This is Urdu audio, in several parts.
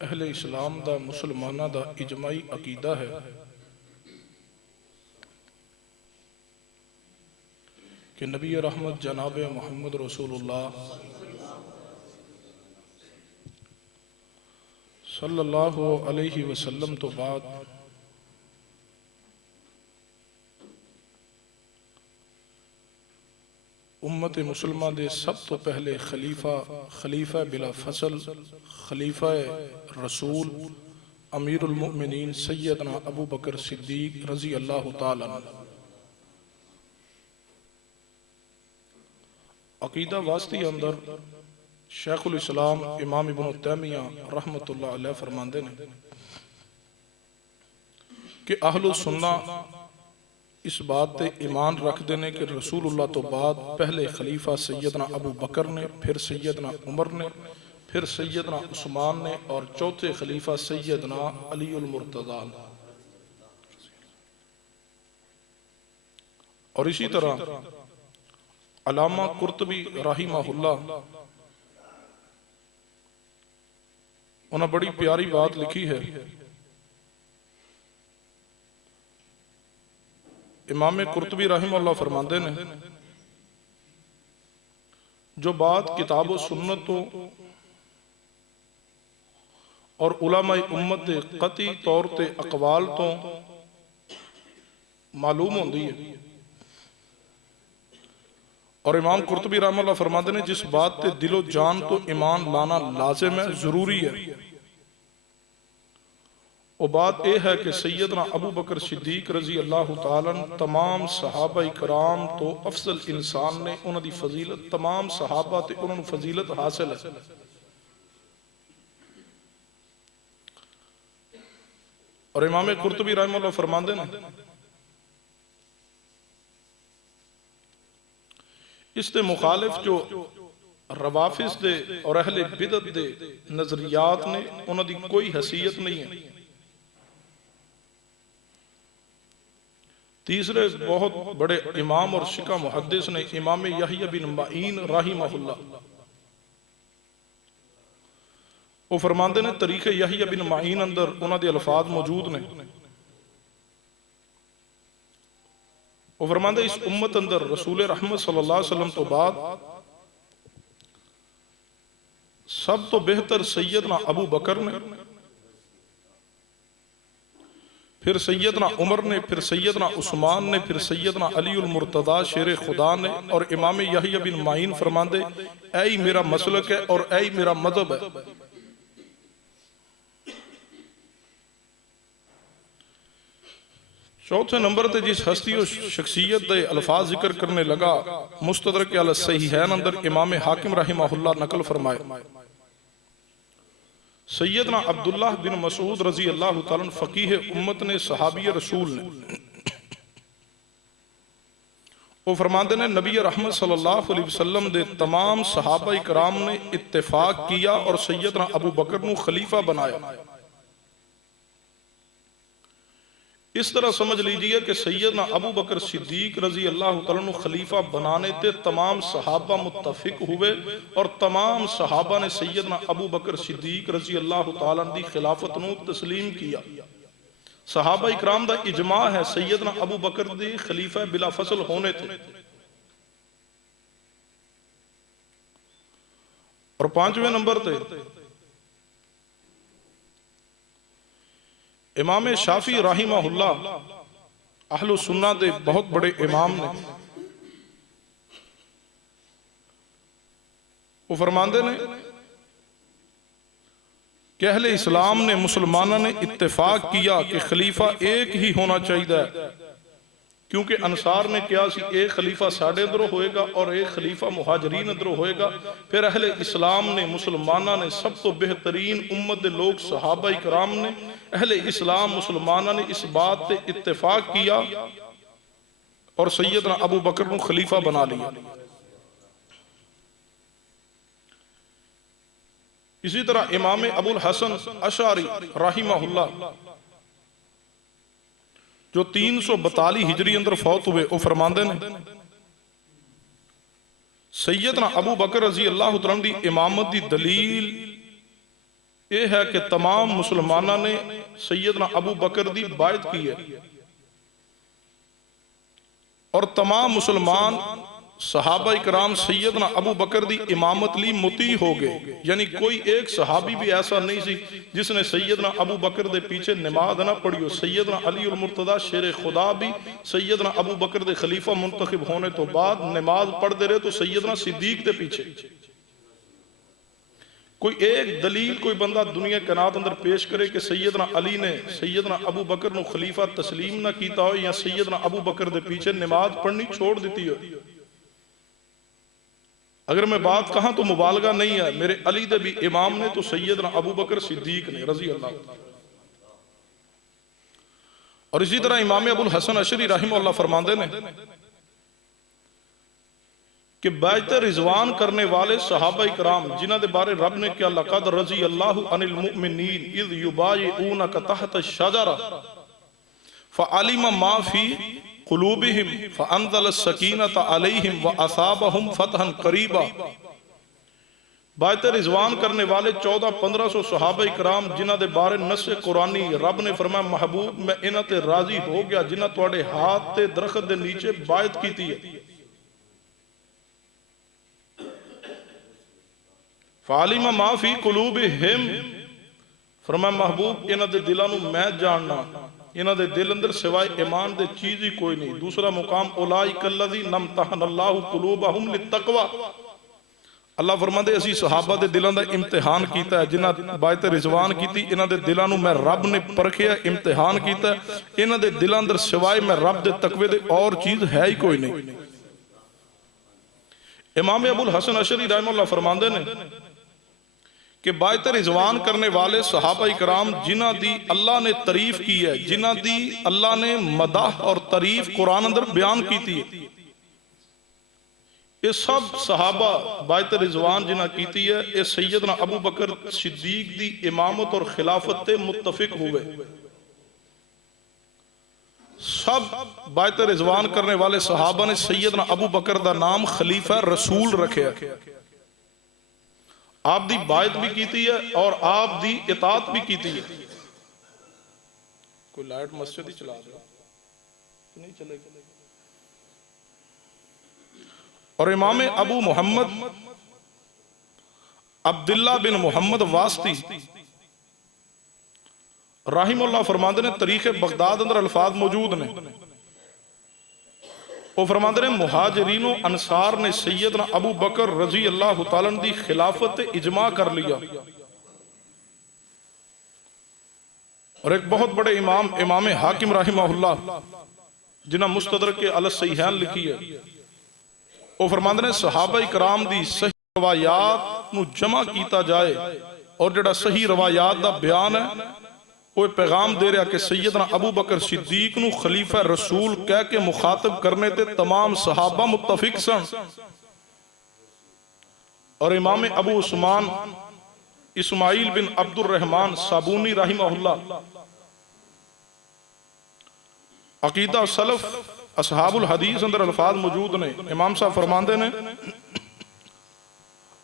اہل اسلام دا مسلمانہ دا اجماعی عقیدہ ہے کہ نبی رحمت جناب محمد رسول اللہ صلی اللہ علیہ وسلم تو بعد امت مسلمہ دے سب تو پہلے خلیفہ بلا فصل خلیفہ رسول امیر المؤمنین سیدنا ابو بکر صدیق رضی اللہ تعالیٰ عنہ عقیدہ واسطی اندر شیخ الاسلام امام ابن تیمیہ رحمت اللہ علیہ فرماندے نے کہ اہل سنہ اس بات تے ایمان رکھ دینے کہ رسول اللہ تو بعد پہلے خلیفہ سیدنا ابو بکر نے، پھر سیدنا عمر نے، پھر سیدنا عثمان نے اور چوتھے خلیفہ سیدنا علی المرتضیٰ نے۔ اور اسی طرح علامہ قرطبی رحمہ اللہ انہوں نے بڑی پیاری بات لکھی ہے۔ امام قرطبی رحمہ اللہ فرماندے نے جو بات کتاب و سنت اور علماء امت دے قطعی طور تے اقوال تو معلوم ہوندی ہے، اور امام قرطبی رحمہ اللہ فرماندے نے جس بات تے دل و جان تو ایمان لانا لازم ہے، ضروری ہے، وہ بات یہ ہے کہ سیدنا ابو بکر صدیق رضی اللہ تعالیٰ تمام صحابہ کرام تو افضل انسان نے، انہوں دی فضیلت تمام صحابہ تے انہوں نے فضیلت حاصل ہے۔ اور امام قرطبی رحمہ اللہ فرماندے نے اس دے مخالف جو روافض دے اور اہل بدعت دے نظریات نے انہوں دی کوئی حیثیت نہیں ہے۔ تیسرے بہت بڑے امام اور شکا محدث نے امام یحییٰ بن معین رحمہ اللہ، وہ فرماندے نے طریق یحییٰ بن معین اندر انہوں دے الفاظ موجود نے، وہ فرماندے اس امت اندر رسول رحمت صلی اللہ علیہ وسلم تو بعد سب تو بہتر سیدنا ابو بکر نے، پھر سیدنا عمر نے، پھر سیدنا عثمان نے، پھر سیدنا علی المرتضیٰ شیر خدا نے، اور امام یحییٰ بن معین فرماندے اے میرا مسلک ہے اور اے میرا مذہب ہے۔ چوتھے نمبر تے جس ہستی و شخصیت دے الفاظ ذکر کرنے لگا مستدرک علی الصحیحین اندر امام حاکم رحمہ اللہ نقل فرمائے سیدنا عبداللہ بن مسعود رضی اللہ تعالیٰ فقیہ امت نے صحابی رسول نے، وہ فرماندے نے نبی رحمت صلی اللہ علیہ وسلم دے تمام صحابہ کرام نے اتفاق کیا اور سیدنا ابو بکر نو خلیفہ بنایا۔ اس طرح سمجھ لیجئے کہ سیدنا ابو بکر صدیق رضی اللہ تعالیٰ عنہ خلیفہ بنانے تے تمام صحابہ متفق ہوئے اور تمام صحابہ نے سیدنا ابو بکر صدیق رضی اللہ تعالیٰ عنہ دی خلافت نو تسلیم کیا۔ صحابہ اکرام دا اجماع ہے سیدنا ابو بکر دی خلیفہ بلا فصل ہونے تھے۔ اور پانچویں نمبر تے امام شافعی رحمہ اللہ اہل سنہ دے بہت بڑے امام نے، وہ فرماندے نے کہ اہل اسلام نے مسلمانہ نے اتفاق کیا کہ خلیفہ ایک ہی ہونا چاہیے، کیونکہ انصار نے کیا سی ایک خلیفہ ساڑھے ادھر ہوئے گا اور ایک خلیفہ مہاجرین ادھر ہوئے گا۔ پھر اہل اسلام نے مسلمانہ نے سب تو بہترین امت دے لوگ صحابہ کرام نے اہل اسلام مسلمانہ نے اس بات تے اتفاق کیا اور سیدنا ابو بکر کو خلیفہ بنا لیا۔ اسی طرح امام ابو الحسن اشعری رحمہ اللہ جو 342 ہجری اندر فوت ہوئے، وہ فرماندے نے سیدنا ابو بکر رضی اللہ عنہ دی امامت دی دلیل یہ ہے کہ تمام مسلمانوں نے سیدنا ابو بکر دی بیعت کی ہے، اور تمام مسلمان صحابہ اکرام سیدنا ابو بکر دی امامت لی مطیع ہو گئے، یعنی کوئی ایک صحابی بھی ایسا نہیں سی جس نے سیدنا ابو بکر دے پیچھے نماز نہ پڑھی ہو۔ سیدنا علی المرتضی شیر خدا بھی سیدنا ابو بکر دے خلیفہ منتخب ہونے تو بعد نماز پڑھ دے رہے تو سیدنا صدیق دے پیچھے۔ کوئی ایک دلیل کوئی بندہ دنیا کائنات اندر پیش کرے کہ سیدنا علی نے سیدنا ابو بکر نو خلیفہ تسلیم نہ کیتا ہو یا سیدنا ابو بکر دے پیچھے نماز پڑھنی چھوڑ دیتی ہو، اگر میں بات کہاں تو مبالغہ نہیں ہے، میرے علی دے بھی امام نے تو سیدنا ابو بکر صدیق نے رضی اللہ عنہ۔ اور اسی طرح امام ابو الحسن اشعری رحمہ اللہ فرماندے نے کہ بیعت رضوان کرنے والے صحابہ اکرام جنہ دے بارے رب نے کیا لقد رضی اللہ عن المؤمنین اذ یبایعونک تحت الشجرہ فعلم ما فی قلوبہم فانزل السکینۃ علیہم واصابہم فتحا قریبا۔ بیعت رضوان کرنے والے 1400-1500 صحابہ اکرام جنہ دے بارے نص قرآنی رب نے فرمایا محبوب میں انہاں تے راضی ہو گیا جنہ تواڈے ہاتھ تے درخت دے نیچے بیعت کیتی ہے۔ فعلم ما فی قلوبہم، فرمایا محبوب انہاں دے دلاں نو میں جاننا، انہاں دے دل اندر سوائے ایمان دے چیز ہی کوئی نہیں۔ دوسرا مقام اولئک الذین امتحن اللہ قلوبہم للتقوی، اللہ فرماندے اسی صحابہ دے دلاں دا امتحان کیتا ہے، جنہاں بیعت رضوان کیتی انہاں دے دلاں نو میں رب نے پرکھیا امتحان کیتا ہے، انہاں دے دلاں اندر سوائے میں رب دے تقوی دے اور چیز ہے ہی کوئی نہیں۔ امام ابو الحسن اشعری رحمہ اللہ فرماندے نے کہ بیعت رضوان کرنے والے صحابہ اکرام جنہ دی اللہ نے تعریف کی ہے، جنہ دی اللہ نے مدح اور تعریف قرآن اندر بیان کیتی ہے، یہ سب صحابہ بیعت رضوان جنہ کیتی ہے یہ سیدنا ابو بکر صدیق دی امامت اور خلافت تے متفق ہوئے۔ سب بیعت رضوان کرنے والے صحابہ نے سیدنا ابو بکر دا نام خلیفہ رسول رکھے ہے، آپ دی بیعت بھی کیتی ہے اور آپ دی اطاعت بھی کیتی ہے۔ کوئی لائٹ مسجد ہی چلا دے نہیں چلے گا۔ اور امام ابو محمد عبداللہ بن محمد واسطی رحمہ اللہ فرماندے نے تاریخ بغداد اندر الفاظ موجود نے، وہ فرماندے نے مہاجرین و انصار نے سیدنا ابو بکر رضی اللہ تعالیٰ دی خلافت اجماع کر لیا، اور ایک بہت بڑے امام حاکم رحمہ اللہ جنہ مستدرک علی الصحیحین لکھی ہے، وہ فرماندے نے صحابہ اکرام دی صحیح روایات نو جمع کیتا جائے، اور جڑا صحیح روایات دا بیان ہے وہ پیغام دے رہا کہ سیدنا ابو بکر صدیق نو خلیفہ رسول کہہ کے مخاطب کرنے تے تمام صحابہ متفق سن۔ اور امام ابو عثمان اسماعیل بن عبد الرحمن صابونی رحمہ اللہ عقیدہ سلف اصحاب الحدیث اندر الفاظ موجود نے، امام صاحب فرماندے نے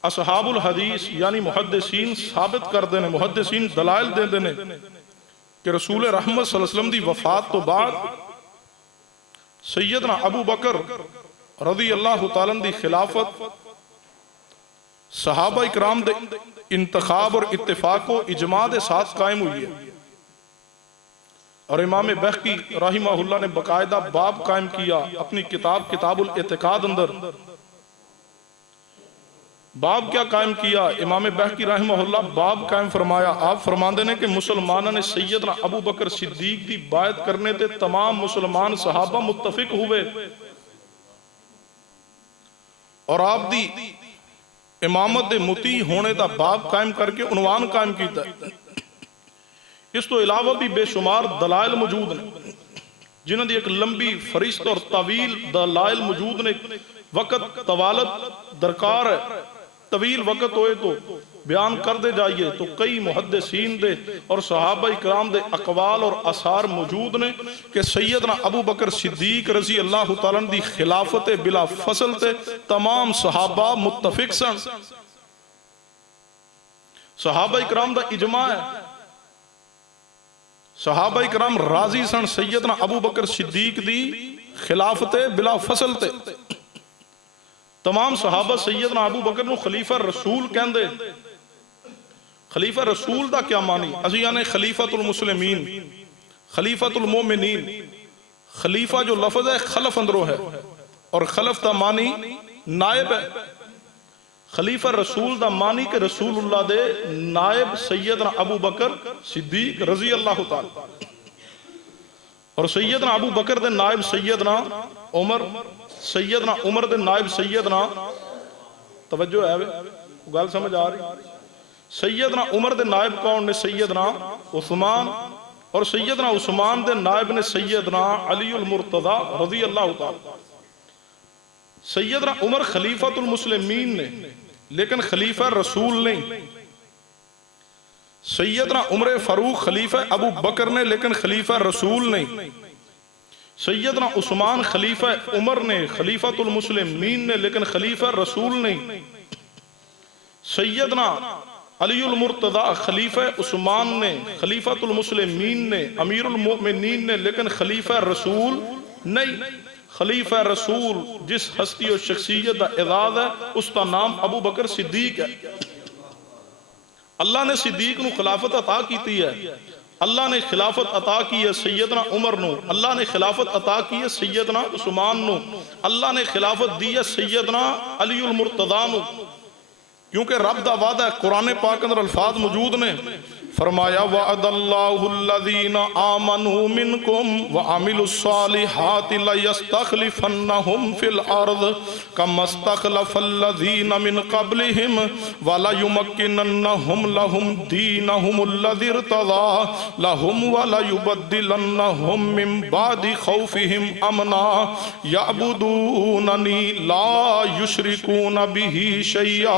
اصحاب الحدیث یعنی محدثین ثابت کر دینے، محدثین دلائل دے دینے کہ رسول رحمت صلی اللہ علیہ وسلم دی وفات تو بعد سیدنا ابو بکر رضی اللہ تعالیٰ دی خلافت صحابہ اکرام دے انتخاب اور اتفاق و اجماع دے ساتھ قائم ہوئی ہے۔ اور امام بہقی رحمہ اللہ نے باقاعدہ باب قائم کیا اپنی کتاب الاعتقاد اندر۔ باب کیا قائم کیا؟ امام بہقی رحمہ اللہ باب قائم فرمایا، آپ فرماندے نے کہ مسلمانوں نے سیدنا ابو بکر صدیق دی بیعت کرنے تے تمام مسلمان صحابہ متفق ہوئے، اور آپ دی امامت دے مطیع ہونے دا باب قائم کر کے عنوان قائم کیتا ہے۔ اس تو علاوہ بھی بے شمار دلائل موجود ہیں جنہاں دی ایک لمبی فہرست اور طویل دلائل موجود نے، وقت طوالت درکار ہے، طویل وقت ہوئے تو بیان کر دے جائیے تو کئی محدثین دے اور صحابہ اکرام دے اقوال اور آثار موجود نے کہ سیدنا ابو بکر صدیق رضی اللہ تعالیٰ دی خلافت بلا فصل تے تمام صحابہ متفق سن۔ صحابہ اکرام دا اجماع ہے، صحابہ اکرام راضی سن سیدنا ابو بکر صدیق دی خلافت بلا فصل تے۔ تمام صحابہ سیدنا ابو بکر نو خلیفہ رسول کہندے۔ خلیفہ رسول دا کیا معنی؟ اسی یعنی خلیفۃ المسلمین، خلیفۃ المومنین۔ خلیفہ جو لفظ ہے خلف اندروں ہے، اور خلف دا معنی نائب ہے۔ خلیفہ رسول دا معنی کہ رسول اللہ دے نائب سیدنا ابو بکر صدیق رضی اللہ تعالی، اور سیدنا ابو بکر دے نائب سیدنا عمر، سیدنا عمر دے نائب سیدنا، توجہ ہے گل سمجھ آ رہی؟ سیدنا عمر دے نائب کون نے؟ سیدنا عثمان، اور سیدنا عثمان دے نائب نے سیدنا علی المرتضی رضی اللہ تعالی۔ سیدنا عمر خلیفۃ المسلمین نے، لیکن خلیفہ رسول نہیں۔ سیدنا عمر فاروق خلیفہ ابو بکر نے، لیکن خلیفہ رسول نہیں۔ سیدنا عثمان خلیفہ عمر نے، خلیفۃ المسلمین نے، لیکن خلیفہ رسول نہیں۔ سیدنا علی المرتضی خلیفہ عثمان نے، خلیفۃ المسلمین نے، امیر المؤمنین نے، لیکن خلیفہ رسول نہیں۔ خلیفہ رسول جس ہستی و شخصیت دا اعزاز ہے اس کا نام ابو بکر صدیق ہے۔ اللہ نے صدیق نو خلافت عطا کیتی ہے، اللہ نے خلافت عطا کی ہے سیدنا عمر نو، اللہ نے خلافت عطا کی ہے سیدنا عثمان نو، اللہ نے خلافت دی ہے سیدنا علی المرتضی نو، کیونکہ رب دا وعدہ ہے۔ قرآن پاک اندر الفاظ موجود نے، فرمایا وعد اللہ الذین آمنوا منکم وعملوا الصالحات لیستخلفنہم فی الارض کما استخلف الذین من قبلہم وليمکننہم لہم دینہم الذی ارتضی لہم وليبدلنہم من بعد خوفہم امنا یعبدوننی لا یشرکون بہ شیئا۔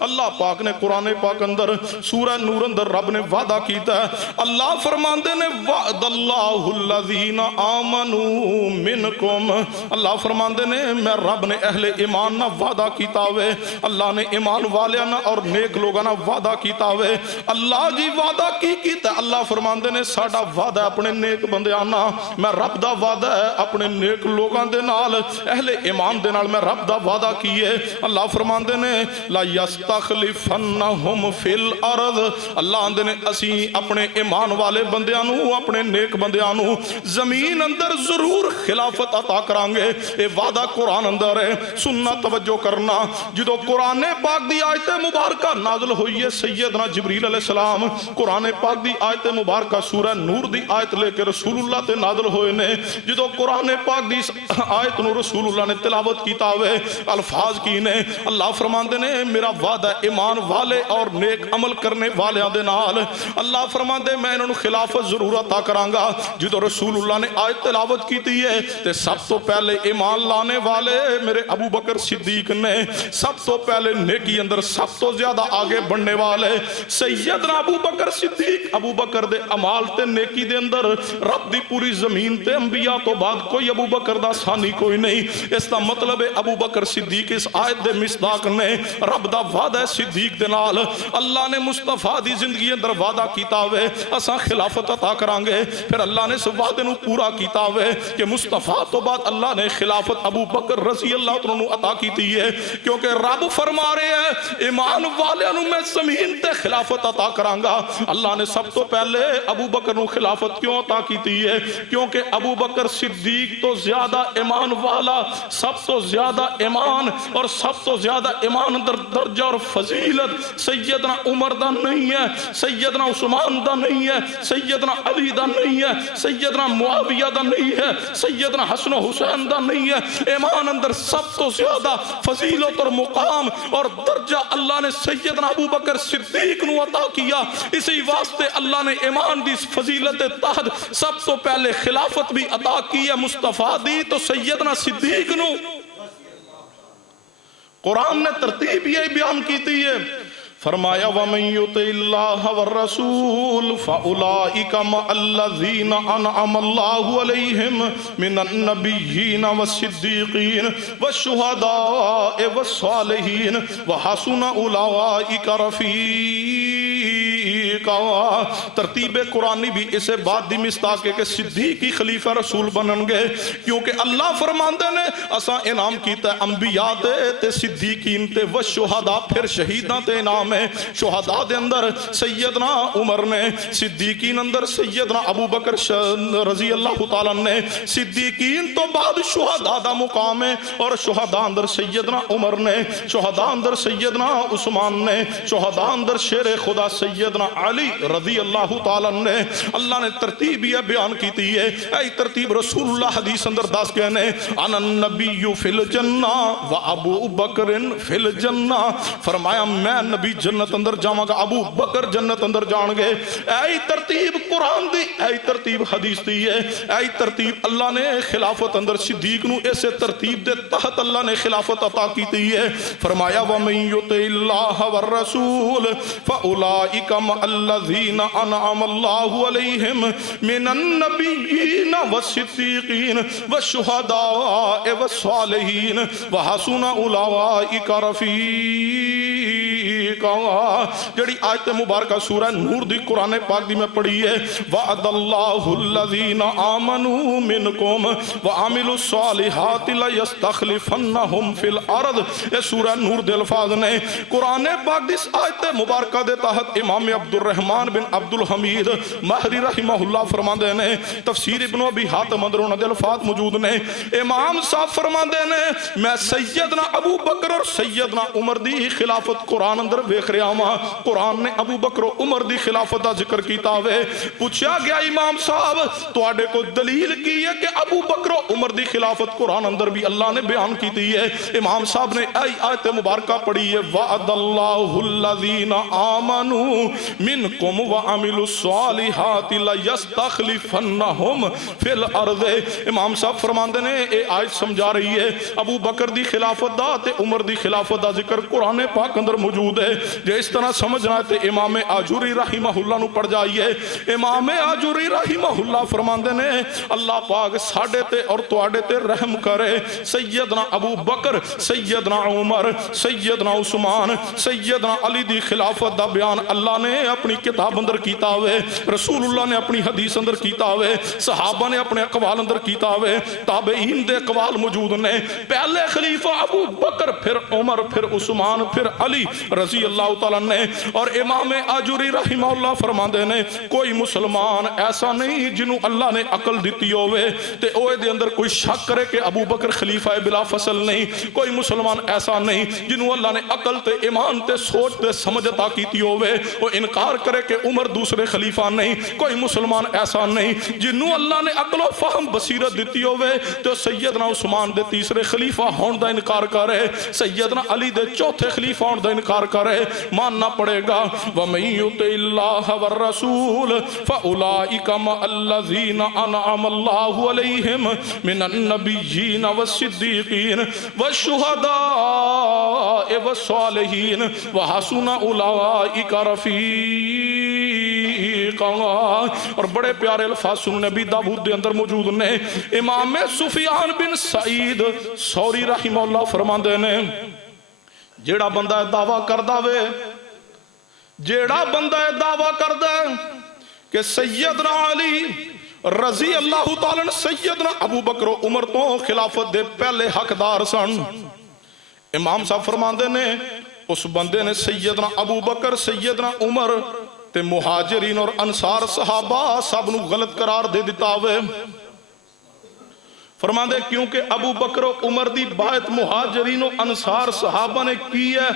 اللہ پاک نے قرآن پاک اندر سورہ نور اندر رب نے وعدہ کیتا ہے۔ اللہ فرماندے نے وعد اللہ الذین آمنوا منکم، اللہ فرماندے نے میں رب نے اہل ایمان نہ وعدہ کیتا ہوئے، اللہ نے ایمان والیاں نہ اور نیک لوگاں نہ وعدہ کیتا ہوئے۔ اللہ جی وعدہ کی کیتا ہے؟ اللہ فرماندے نے ساڈا وعدہ اپنے نیک بندیاں نہ، میں رب دا وعدہ ہے اپنے نیک لوگاں دے نال، اہل ایمان دے نال میں رب دا وعدہ کیے۔ اللہ فرماندے نے لا یستخلفنہم فی الارض، اللہ آندے نے اسی اپنے ایمان والے بندیاں نو، اپنے نیک بندیاں نو زمین اندر ضرور خلافت عطا کرانگے۔ اے وعدہ قرآن اندر ہے، سننا توجہ کرنا۔ جدو قرآن پاک دی آیت مبارکہ نازل ہوئی ہے سیدنا جبریل علیہ السلام قرآن پاک دی آیت مبارکہ سورہ نور دی آیت لے کے رسول اللہ تے نازل ہوئے نے۔ جدو قرآن پاک دی آیت نو رسول اللہ نے تلاوت کیتا ہوئے، الفاظ کی نے، اللہ فرماندے نے میرا وعدہ ایمان والے اور نیک عمل کرنے والے دے نال، اللہ فرماندے میں انہوں خلافت ضرور عطا کرانگا۔ جدو رسول اللہ نے آیت تلاوت کیتی ہے تے سب تو پہلے ایمان لانے والے میرے ابو بکر صدیق نے، سب تو پہلے نیکی اندر سب تو زیادہ آگے بڑھنے والے سیدنا ابو بکر صدیق، ابو بکر دے عمال تے نیکی دے اندر رب دی پوری زمین تے انبیاء تو بعد کوئی ابو بکر دا ثانی کوئی نہیں۔ اس دا مطلب ہے ابو بکر صدیق اس آیت دے مصداق نے رب دا وعدہ ہے صدیق دے نال۔ اللہ نے مصطفیٰ دی زندگی اندر وعدہ کیتا ہوئے اساں خلافت عطا کرانگے، پھر اللہ نے اس وعدے نو پورا کیتا ہوئے کہ مصطفیٰ تو بعد اللہ نے خلافت ابو بکر رضی اللہ عنہ عطا کیتی ہے، کیونکہ رب فرما رہے ہیں ایمان والے نو میں زمین تے خلافت عطا کرانگا۔ اللہ نے سب تو پہلے ابو بکر نو خلافت کیوں عطا کیتی ہے؟ کیونکہ ابو بکر صدیق تو زیادہ ایمان والا، سب تو زیادہ ایمان اور سب تو زیادہ ایمان اندر درجہ اور فضیلت سیدنا عمر دا نہیں ہے، سیدنا عثمان دا نہیں ہے، سیدنا علی دا نہیں ہے، سیدنا معاویہ دا نہیں ہے، سیدنا حسن و حسین دا نہیں ہے۔ ایمان اندر سب تو زیادہ فضیلت اور مقام اور درجہ اللہ نے سیدنا ابو بکر صدیق نو عطا کیا۔ اسی واسطے اللہ نے ایمان دی فضیلت تحت سب تو پہلے خلافت بھی عطا کی ہے مصطفیٰ دی تو سیدنا صدیق نو۔ قرآن نے ترتیب یہ بیان کیتی ہے فرمایا وَمَن يُطِعِ اللَّهَ وَالرَّسُولَ فَأُولَٰئِكَ مَعَ الَّذِينَ أَنْعَمَ اللَّهُ عَلَيْهِم مِّنَ النَّبِيِّينَ وَالصِّدِّيقِينَ وَالشُّهَدَاءِ وَالصَّالِحِينَ وَحَسُنَ أُولَٰئِكَ رَفِیقًا۔ ترتیب قرآنی بھی اسے بات دی مستاق ہے کہ صدیقی خلیفہ رسول بنن گے، کیونکہ اللہ فرماندے نے اساں انعام کیتا ہے انبیاء تے صدیقین تے والشہداء، پھر شہیداں تے انعام ہے۔ شہداء دے اندر سیدنا عمر نے، صدیقین اندر سیدنا ابو بکر رضی اللہ تعالیٰ نے، صدیقین تو بعد شہداء دا مقام ہے، اور شہداء اندر سیدنا عمر نے، شہداء اندر سیدنا عثمان نے، شہداء اندر شیر خدا سیدنا علی رضی اللہ تعالیٰ نے۔ اللہ نے ترتیب یہ بیان کی تھی ہے، اے ترتیب رسول اللہ حدیث اندر دس کہنے انا النبی فی الجنہ و ابو بکر فی الجنہ، فرمایا میں نبی جنت اندر جاواں گا، ابو بکر جنت اندر جان گے۔ اے ترتیب قرآن دی، اے ترتیب حدیث دی ہے، اے ترتیب اللہ نے خلافت اندر صدیق نو اسے ترتیب دے تحت اللہ نے خلافت عطا کی تھی ہے۔ فرمایا وَمَن يُطِعِ اللَّهَ وَالرَّسُولَ فَأُولَٰئِكَ مَعَ الَّذِينَ أَنْعَمَ اللَّهُ عَلَيْهِم مِّنَ النَّبِيِّينَ وَالصِّدِّيقِينَ وَالشُّهَدَاءِ وَالصَّالِحِينَ وَحَسُنَ أُولَٰئِكَ رَفِیقًا۔ جڑی آیت مبارکہ سورہ نور دی قرآن پاک دی میں پڑھی ہے، وَعَدَ اللَّهُ الَّذِينَ آمَنُوا مِنْكُمْ وَعَمِلُوا الصَّالِحَاتِ لَيَسْتَخْلِفَنَّهُمْ فِي الْأَرْضِ۔ یہ سورہ نور دے الفاظ نے قرآن پاک دی آیت مبارکہ دے تحت امام عبد الرحمن بن عبد الحمید مہری رحمہ اللہ فرماندے نے، تفسیر ابن ابی حاتم اندر انہاں دے الفاظ موجود نے، امام صاحب فرماندے نے میں سیدنا ابو بکر اور سیدنا عمر دی خلافت قرآن اندر ویکھ رہا ہاں۔ قرآن نے ابو بکر و عمر دی خلافت دا ذکر کیتا ہوئے، پوچھا گیا امام صاحب تواڈے کو دلیل کی ہے کہ ابو بکر و عمر دی خلافت قرآن اندر بھی اللہ نے بیان کیتی ہے؟ امام صاحب نے آیت مبارکہ پڑھی ہے وعد اللہ الذین آمنوا منکم وعملوا الصالحات لیستخلفنہم فی الارض۔ امام صاحب فرماندے نے اے آیت سمجھا رہی ہے ابو بکر دی خلافت دا تے عمر دی خلافت دا ذکر قرآن پاک اندر موجود ہے۔ جو اس طرح سمجھنا ہے تے امام آجوری رحمہ اللہ نو پڑھ جائیے۔ امام آجوری رحمہ اللہ فرماندے نے اللہ پاک ساڑھے تے اور توڑے تے رحم کرے، سیدنا ابو بکر، سیدنا عمر، سیدنا عثمان، سیدنا علی دی خلافت دا بیان اللہ نے اپنی کتاب اندر کیتا ہوئے، رسول اللہ نے اپنی حدیث اندر کیتا ہوئے، صحابہ نے اپنے اقوال اندر کیتا ہوئے، تابعین دے اقوال موجود نے۔ پہلے خلیفہ ابو بکر، پھر عمر، پھر عثمان، پھر علی رضی اللہ تعالیٰ نے۔ اور امام آجوری رحمہ اللہ فرماندے نے کوئی مسلمان ایسا نہیں جنہوں اللہ نے عقل دیتی ہوئے تے اوے دے اندر کوئی شک کرے کہ ابو بکر خلیفہ بلا فصل نہیں، کوئی مسلمان ایسا نہیں جنہوں اللہ نے عقل تے ایمان تے سوچ تے سمجھ عطا کیتی ہوئے وہ انکار کرے کہ عمر دوسرے خلیفہ نہیں، کوئی مسلمان ایسا نہیں جنہوں اللہ نے عقل و فہم بصیرت دیتی ہوئے تو سیدنا عثمان دے تیسرے خلیفہ ہون دا انکار کرے، سیدنا علی دے چوتھے خلیفہ ہون دا انکار کرے۔ ماننا پڑے گا وَمَن يُطِعِ اللَّهَ وَالرَّسُولَ فَأُولَٰئِكَ مَعَ الَّذِينَ أَنْعَمَ اللَّهُ عَلَيْهِم مِّنَ النَّبِيِّينَ وَالصِّدِّيقِينَ وَالشُّهَدَاءِ وَالصَّالِحِينَ وَحَسُنَ أُولَٰئِكَ رَفِیقًا۔ اور بڑے پیارے الفاظ سنن نبی داؤد دے اندر موجود نے۔ امام سفیان بن سعید ثوری رحمہ اللہ فرماندے نے جیڑا بندہ دعویٰ کردہ وے، جیڑا بندہ دعویٰ کردہ کہ سیدنا علی رضی اللہ تعالیٰ نے سیدنا ابو بکر و عمر تو خلافت دے پہلے حقدار سن، امام صاحب فرماندے نے اس بندے نے سیدنا ابو بکر، سیدنا عمر تے مہاجرین اور انصار صحابہ سب نو غلط قرار دے دیتا ہوئے۔ فرماندے کیونکہ ابو بکر و عمر دی بات مہاجرین و انصار صحابہ نے کی ہے،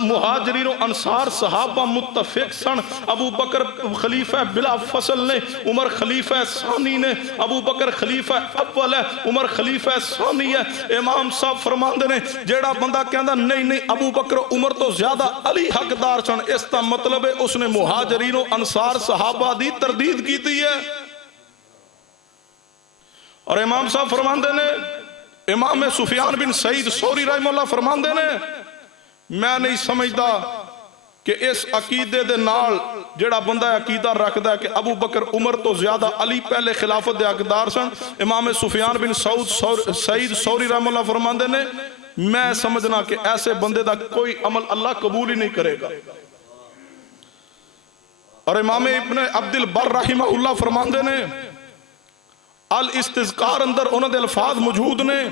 مہاجرین و انصار صحابہ متفق سن، ابو بکر خلیفہ بلا فصل نے، عمر خلیفہ ثانی نے، ابو بکر خلیفہ اول ہے، عمر خلیفہ ثانی ہے۔ امام صاحب فرماندے نے جیڑا بندہ کہندا نہیں ابو بکر و عمر تو زیادہ علی حقدار سن، اس کا مطلب ہے اس نے مہاجرین و انصار صحابہ دی تردید کیتی ہے۔ اور امام صاحب فرماندے نے، امام سفیان بن سعید ثوری رحمہ اللہ فرماندے نے میں نہیں سمجھدا کہ اس عقیدے دے نال جڑا بندہ عقیدہ رکھدا ہے کہ ابو بکر عمر تو زیادہ علی پہلے خلافت دے حقدار سن، امام سفیان بن سعید ثوری رحمہ اللہ فرماندے نے میں سمجھنا کہ ایسے بندے دا کوئی عمل اللہ قبول ہی نہیں کرے گا۔ اور امام ابن عبد البر رحمہ اللہ فرماندے نے الاستذکار اندر انہوں دے الفاظ موجود نے۔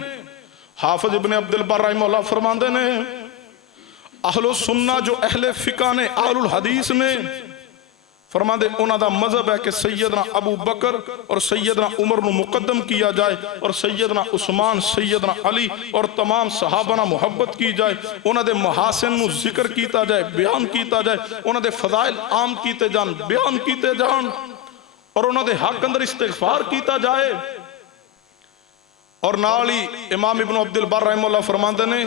حافظ ابن عبد البر رحمہ اللہ فرماندے نے اہل السنہ جو اہل فقہ نے، اہل الحدیث نے، فرماندے انہوں دا مذہب ہے کہ سیدنا ابو بکر اور سیدنا عمر نو مقدم کیا جائے اور سیدنا عثمان، سیدنا علی اور تمام صحابہ نہ محبت کی جائے، انہوں دے محاسن نو ذکر کیتا جائے، بیان کیتا جائے، انہوں دے فضائل عام کیتے جان، بیان کیتے جان، اور انہوں دے حق اندر استغفار کیتا جائے۔ اور نالی امام ابن عبد البر رحمہ اللہ فرماندے نے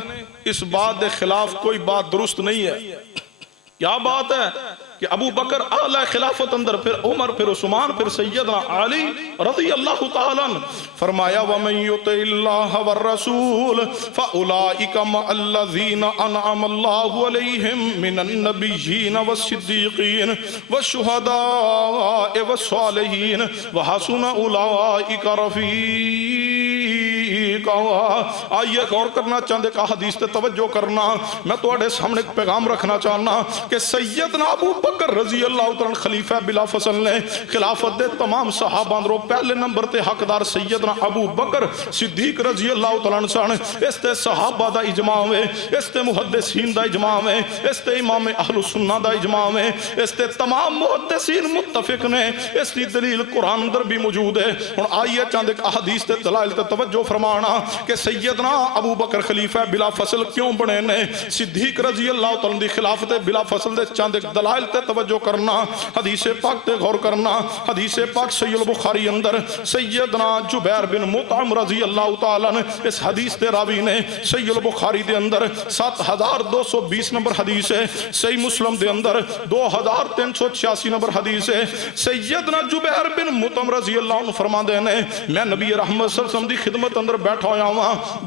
اس بات دے خلاف کوئی بات درست نہیں ہے۔ کیا بات ہے کہ ابو بکر اعلی خلافت اندر، پھر عمر، پھر عثمان، پھر سیدنا علی رضی اللہ تعالیٰ عنہ۔ فرمایا وَمَن يُطِعِ اللَّهَ وَالرَّسُولَ فَأُولَئِكَ مَعَ الَّذِينَ أَنْعَمَ اللَّهُ عَلَيْهِم مِّنَ النَّبِيِّينَ وَالصِّدِّيقِينَ وَالشُّهَدَاءِ وَالصَّالِحِينَ وَحَسُنَ أُولَئِكَ رَفِيقًا۔ آئیے غور کرنا چاہتے کہ حدیث تے توجہ کرنا، میں تواڈے سامنے ایک پیغام رکھنا چاہنا کہ سیدنا ابو بکر رضی اللہ تعالیٰ خلیفہ بلا فصل نے خلافت دے تمام صحابہ اندروں پہلے نمبر تے حقدار سیدنا ابو بکر صدیق رضی اللہ تعالیٰ عنہ، اس تے صحابہ دا اجماع ہے، اس تے محدثین دا اجماع ہے، اس تے امام اہل سنہ دا اجماع ہے، اس تے تمام محدثین متفق نے، اس کی دلیل قرآن اندر بھی موجود ہے۔ اور آئیے چاندے احادیث تے دلائل تے توجہ فرمانا کہ سیدنا ابو بکر خلیفہ بلا فصل کیوں بنے نے، صدیق رضی اللہ تعالیٰ دی خلافت بلا فصل دے چاندے دلائل تے توجہ کرنا، حدیث پاک تے غور کرنا۔ حدیث پاک صحیح البخاری اندر سیدنا جبیر بن مطعم رضی اللہ تعالیٰ نے اس حدیث دے راوی نے، صحیح البخاری دے اندر 7220 نمبر حدیث ہے، صحیح مسلم دے اندر 2386 نمبر حدیث ہے۔ سیدنا جبیر بن مطعم رضی اللہ عنہ فرماندے نے میں نبی رحمت صلی اللہ علیہ وسلم دی خدمت اندر بیٹھا ہویا ہوں،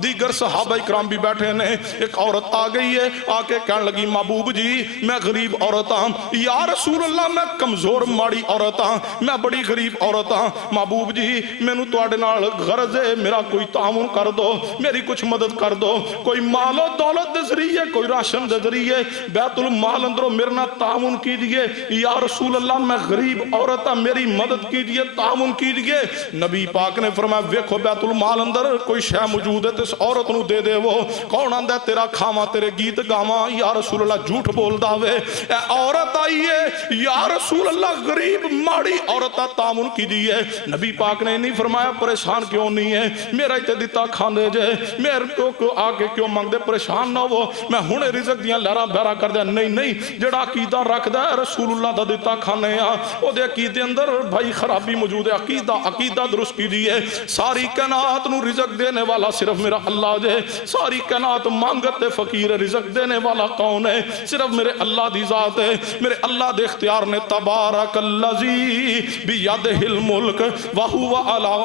دیگر صحابہ اکرام بھی بیٹھے نے، ایک عورت آ گئی ہے، آ کے کہنے لگی محبوب جی میں غریب عورت ہوں، یا رسول اللہ میں کمزور ماڑی عورت ہوں، میں بڑی غریب عورت ہوں، محبوب جی مینوں تواڈے نال غرض ہے، میرا کوئی تعاون کر دو، میری کچھ مدد کر دو، کوئی مال و دولت دے ذریعے، کوئی راشن دے ذریعے بیت المال اندروں میرے نال تعاون کیجئے، یا رسول اللہ میں غریب عورت ہوں، میری مدد کیجئے، تعاون کیجئے۔ نبی پاک نے فرمایا ویکھو بیت المال اندر کوئی شے موجود ہے تو اس عورت نو دے دے، وہ کون آندا ہے تیرا کھاواں تیرے گیت گاواں، یا رسول اللہ جھوٹ بولدا وے، اے عورت آئی ہے یا رسول اللہ غریب ماڑی عورتہ تعاون کیجئے۔ نبی پاک نے نہیں فرمایا پریشان کیوں نہیں ہے، میرا ہی تے دتا کھاندے جے، میرے کو آگے کیوں مانگ دے، پریشان نہ ہو، میں ہنے رزق دیاں لہراں بہراں کر دیا، نہیں نہیں، جڑا عقیدہ رکھدا ہے رسول اللہ دا دتا کھانے آ، او دے عقیدے اندر بھائی خرابی موجود ہے، عقیدہ درست کیجئے۔ ساری کائنات نو رزق دینے والا صرف میرا اللہ جے، ساری کائنات مانگت فقیر، رزق دینے والا کون ہے؟ صرف میرے اللہ دی ذات ہے، میرے اللہ دے اختیار نے۔ تبارک الذی بیدہ الملک وہو علی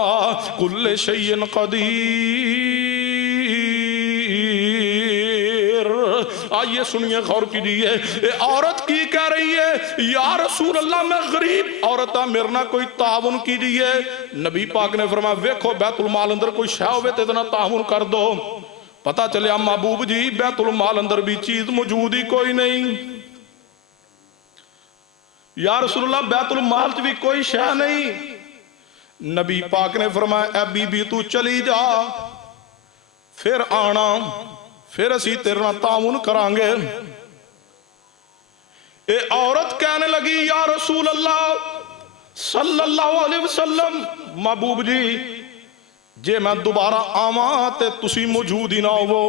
کل شیء قدیر۔ آئیے سنیے غور کیجئے، اے عورت کی کہہ رہی ہے یا رسول اللہ میں غریب عورتہ میرے نہ کوئی تعاون کیجئے۔ نبی پاک نے فرمایا ویکھو بیت المال اندر کوئی شے ہوے تے اتنا تعاون کر دو۔ پتہ چلیا محبوب جی بیت المال اندر بھی چیز موجود ہی کوئی نہیں، یا رسول اللہ بیت المال چ بھی کوئی شے نہیں۔ نبی پاک نے فرمایا اے بی بی تو چلی جا، پھر آنا، پھر اسی تیرے نال تعاون کران گے۔ اے عورت کہنے لگی یا رسول اللہ صلی اللہ علیہ وسلم محبوب جی جے میں دوبارہ آواں تے تسی موجود ہی نہ ہو،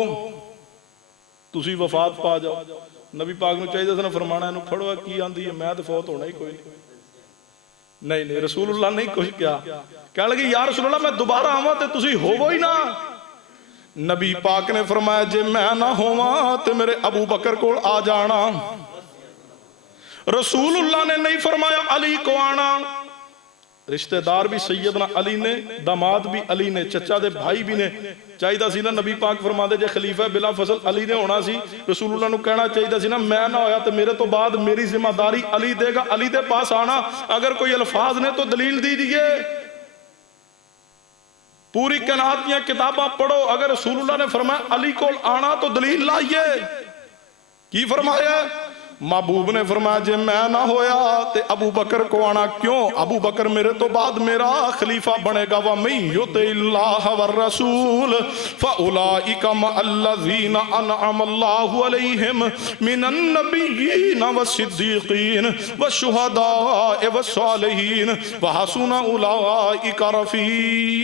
تسی وفات پا جاؤ۔ نبی پاک نے چاہیے تھا فرمانا انہوں پھڑو کی آندھی ہے، میں تو فوت ہونا ہی کوئی نہیں، نہیں رسول اللہ نہیں کچھ کیا، کہنے لگی یا رسول اللہ میں دوبارہ آواں تے تسی ہوو ہی نہ۔ نبی پاک نے فرمایا جے میں نہ ہواں تے میرے ابو بکر کو آ جانا۔ رسول اللہ نے نہیں فرمایا علی کو آنا، رشتہ دار بھی سیدنا علی نے، داماد بھی علی نے، چچا دے بھائی بھی نے. چاہیے سی نا نبی پاک فرماندے جے خلیفہ بلا فصل علی نے ہونا سی، رسول اللہ نو کہنا چاہیے سی نا میں نہ ہویا تو میرے تو بعد میری ذمہ داری علی دے گا، علی دے پاس آنا. اگر کوئی الفاظ نے تو دلیل دیجئے. پوری کائنات کی کتاباں پڑھو، اگر رسول اللہ نے فرمایا علی کو آنا تو دلیل لائیے. کی فرمایا؟ محبوب نے فرمایا جے میں نہ ہویا تے ابو بکر کو آنا. کیوں؟ ابو بکر میرے تو بعد میرا خلیفہ بنے گا. وَمَن يُطِعِ اللَّهَ وَالرَّسُولَ فَأُولَٰئِكَ مَعَ الَّذِينَ أَنْعَمَ اللَّهُ عَلَيْهِمْ مِنَ النَّبِيِّينَ وَالصِّدِّيقِينَ وَالشُّهَدَاءِ وَالصَّالِحِينَ وَحَسُنَ أُولَٰئِكَ رَفِیقًا.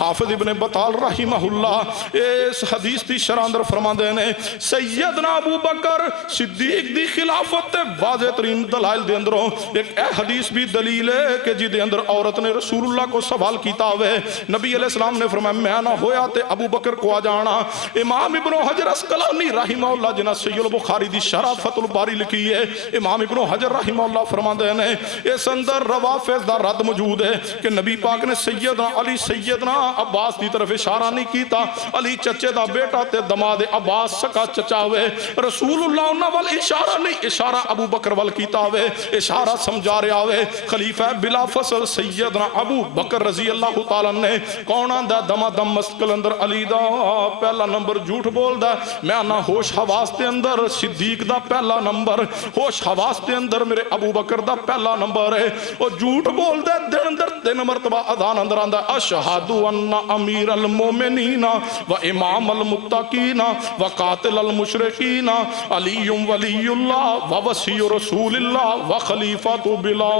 حافظ ابن بطال رحمہ اللہ اس حدیث دی شرح اندر فرماندے نے سیدنا ابو بکر صدیق دی خلافت واضح ترین دلائل دے اندروں ایک اے حدیث بھی دلیل ہے کہ جی دے اندر عورت نے رسول اللہ کو سوال کیتا ہوئے. نبی علیہ السلام نے فرمایا میں نہ ہویا تے ابو بکر کو آ جانا. امام ابن حجر اسقلانی رحمہ اللہ جنہ صحیح البخاری دی شرح فتح الباری لکھی ہے، امام ابن حجر رحمہ اللہ فرماندے نے اس اندر روافض دا رد موجود ہے کہ نبی پاک نے سیدنا علی سیدنا عباس دی طرف اشارہ نہیں کیتا. علی چچے دا بیٹا تے دماد عباس سکا چچا ہوئے. رسول اللہ انہاں وال اشارہ نہیں، اشارہ ابو بکر وال کیتا ہوئے، اشارہ سمجھا رہا ہوئے. خلیفہ بلا فصل سیدنا ابو بکر رضی اللہ تعالیٰ نے کون آندا دما دم مسکل اندر علی دا پہلا نمبر جھوٹ بول دا. میں آنا ہوش حواس دے اندر صدیق دا پہلا نمبر، ہوش حواس دے اندر میرے ابو بکر دا پہلا نمبر ہے. اور جھوٹ بول دا دن اندر 3 مرتبہ اذان اندر آندا اشہد ان امیر المومنین و امام المتقین و قاتل المشرکین علی ولی اللہ و وصی رسول اللہ و خلیفۃ بلا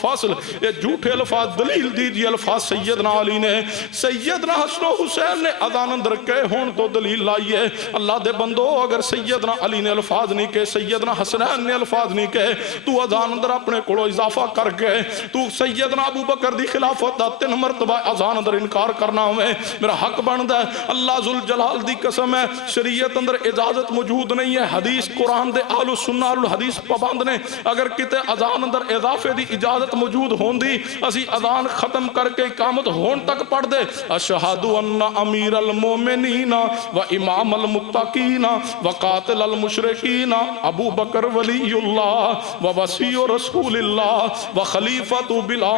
فصل. یہ جھوٹے الفاظ دلیل دیجئے الفاظ سیدنا علی نے، سیدنا حسن و حسین نے اذان اندر کہے ہون تو دلیل لائیے. اللہ دے بندو اگر سیدنا علی نے الفاظ نہیں کہے، سیدنا حسنین نے الفاظ نہیں کہے، تو اذان اندر اپنے کولو اضافہ کر کے تو سیدنا ابو بکر دی خلافت دا 3 مرتبہ اذان اندر انکار کرنا ہوئے. میرا حق بندا ہے. اللہ ذوالجلال دی قسم ہے شریعت اندر اجازت موجود نہیں ہے. حدیث قرآن دے اہل سنہ الحدیث پابند نے. اگر کتے اذان اندر اضافے دی اجازت موجود ہوندی اسی اذان ختم کر کے اقامت ہون تک پڑھ دے اشہد ان امیر المومنین و امام المتقین و قاتل المشرکین ابو بکر ولی اللہ و وصی رسول اللہ و خلیفۃ بلا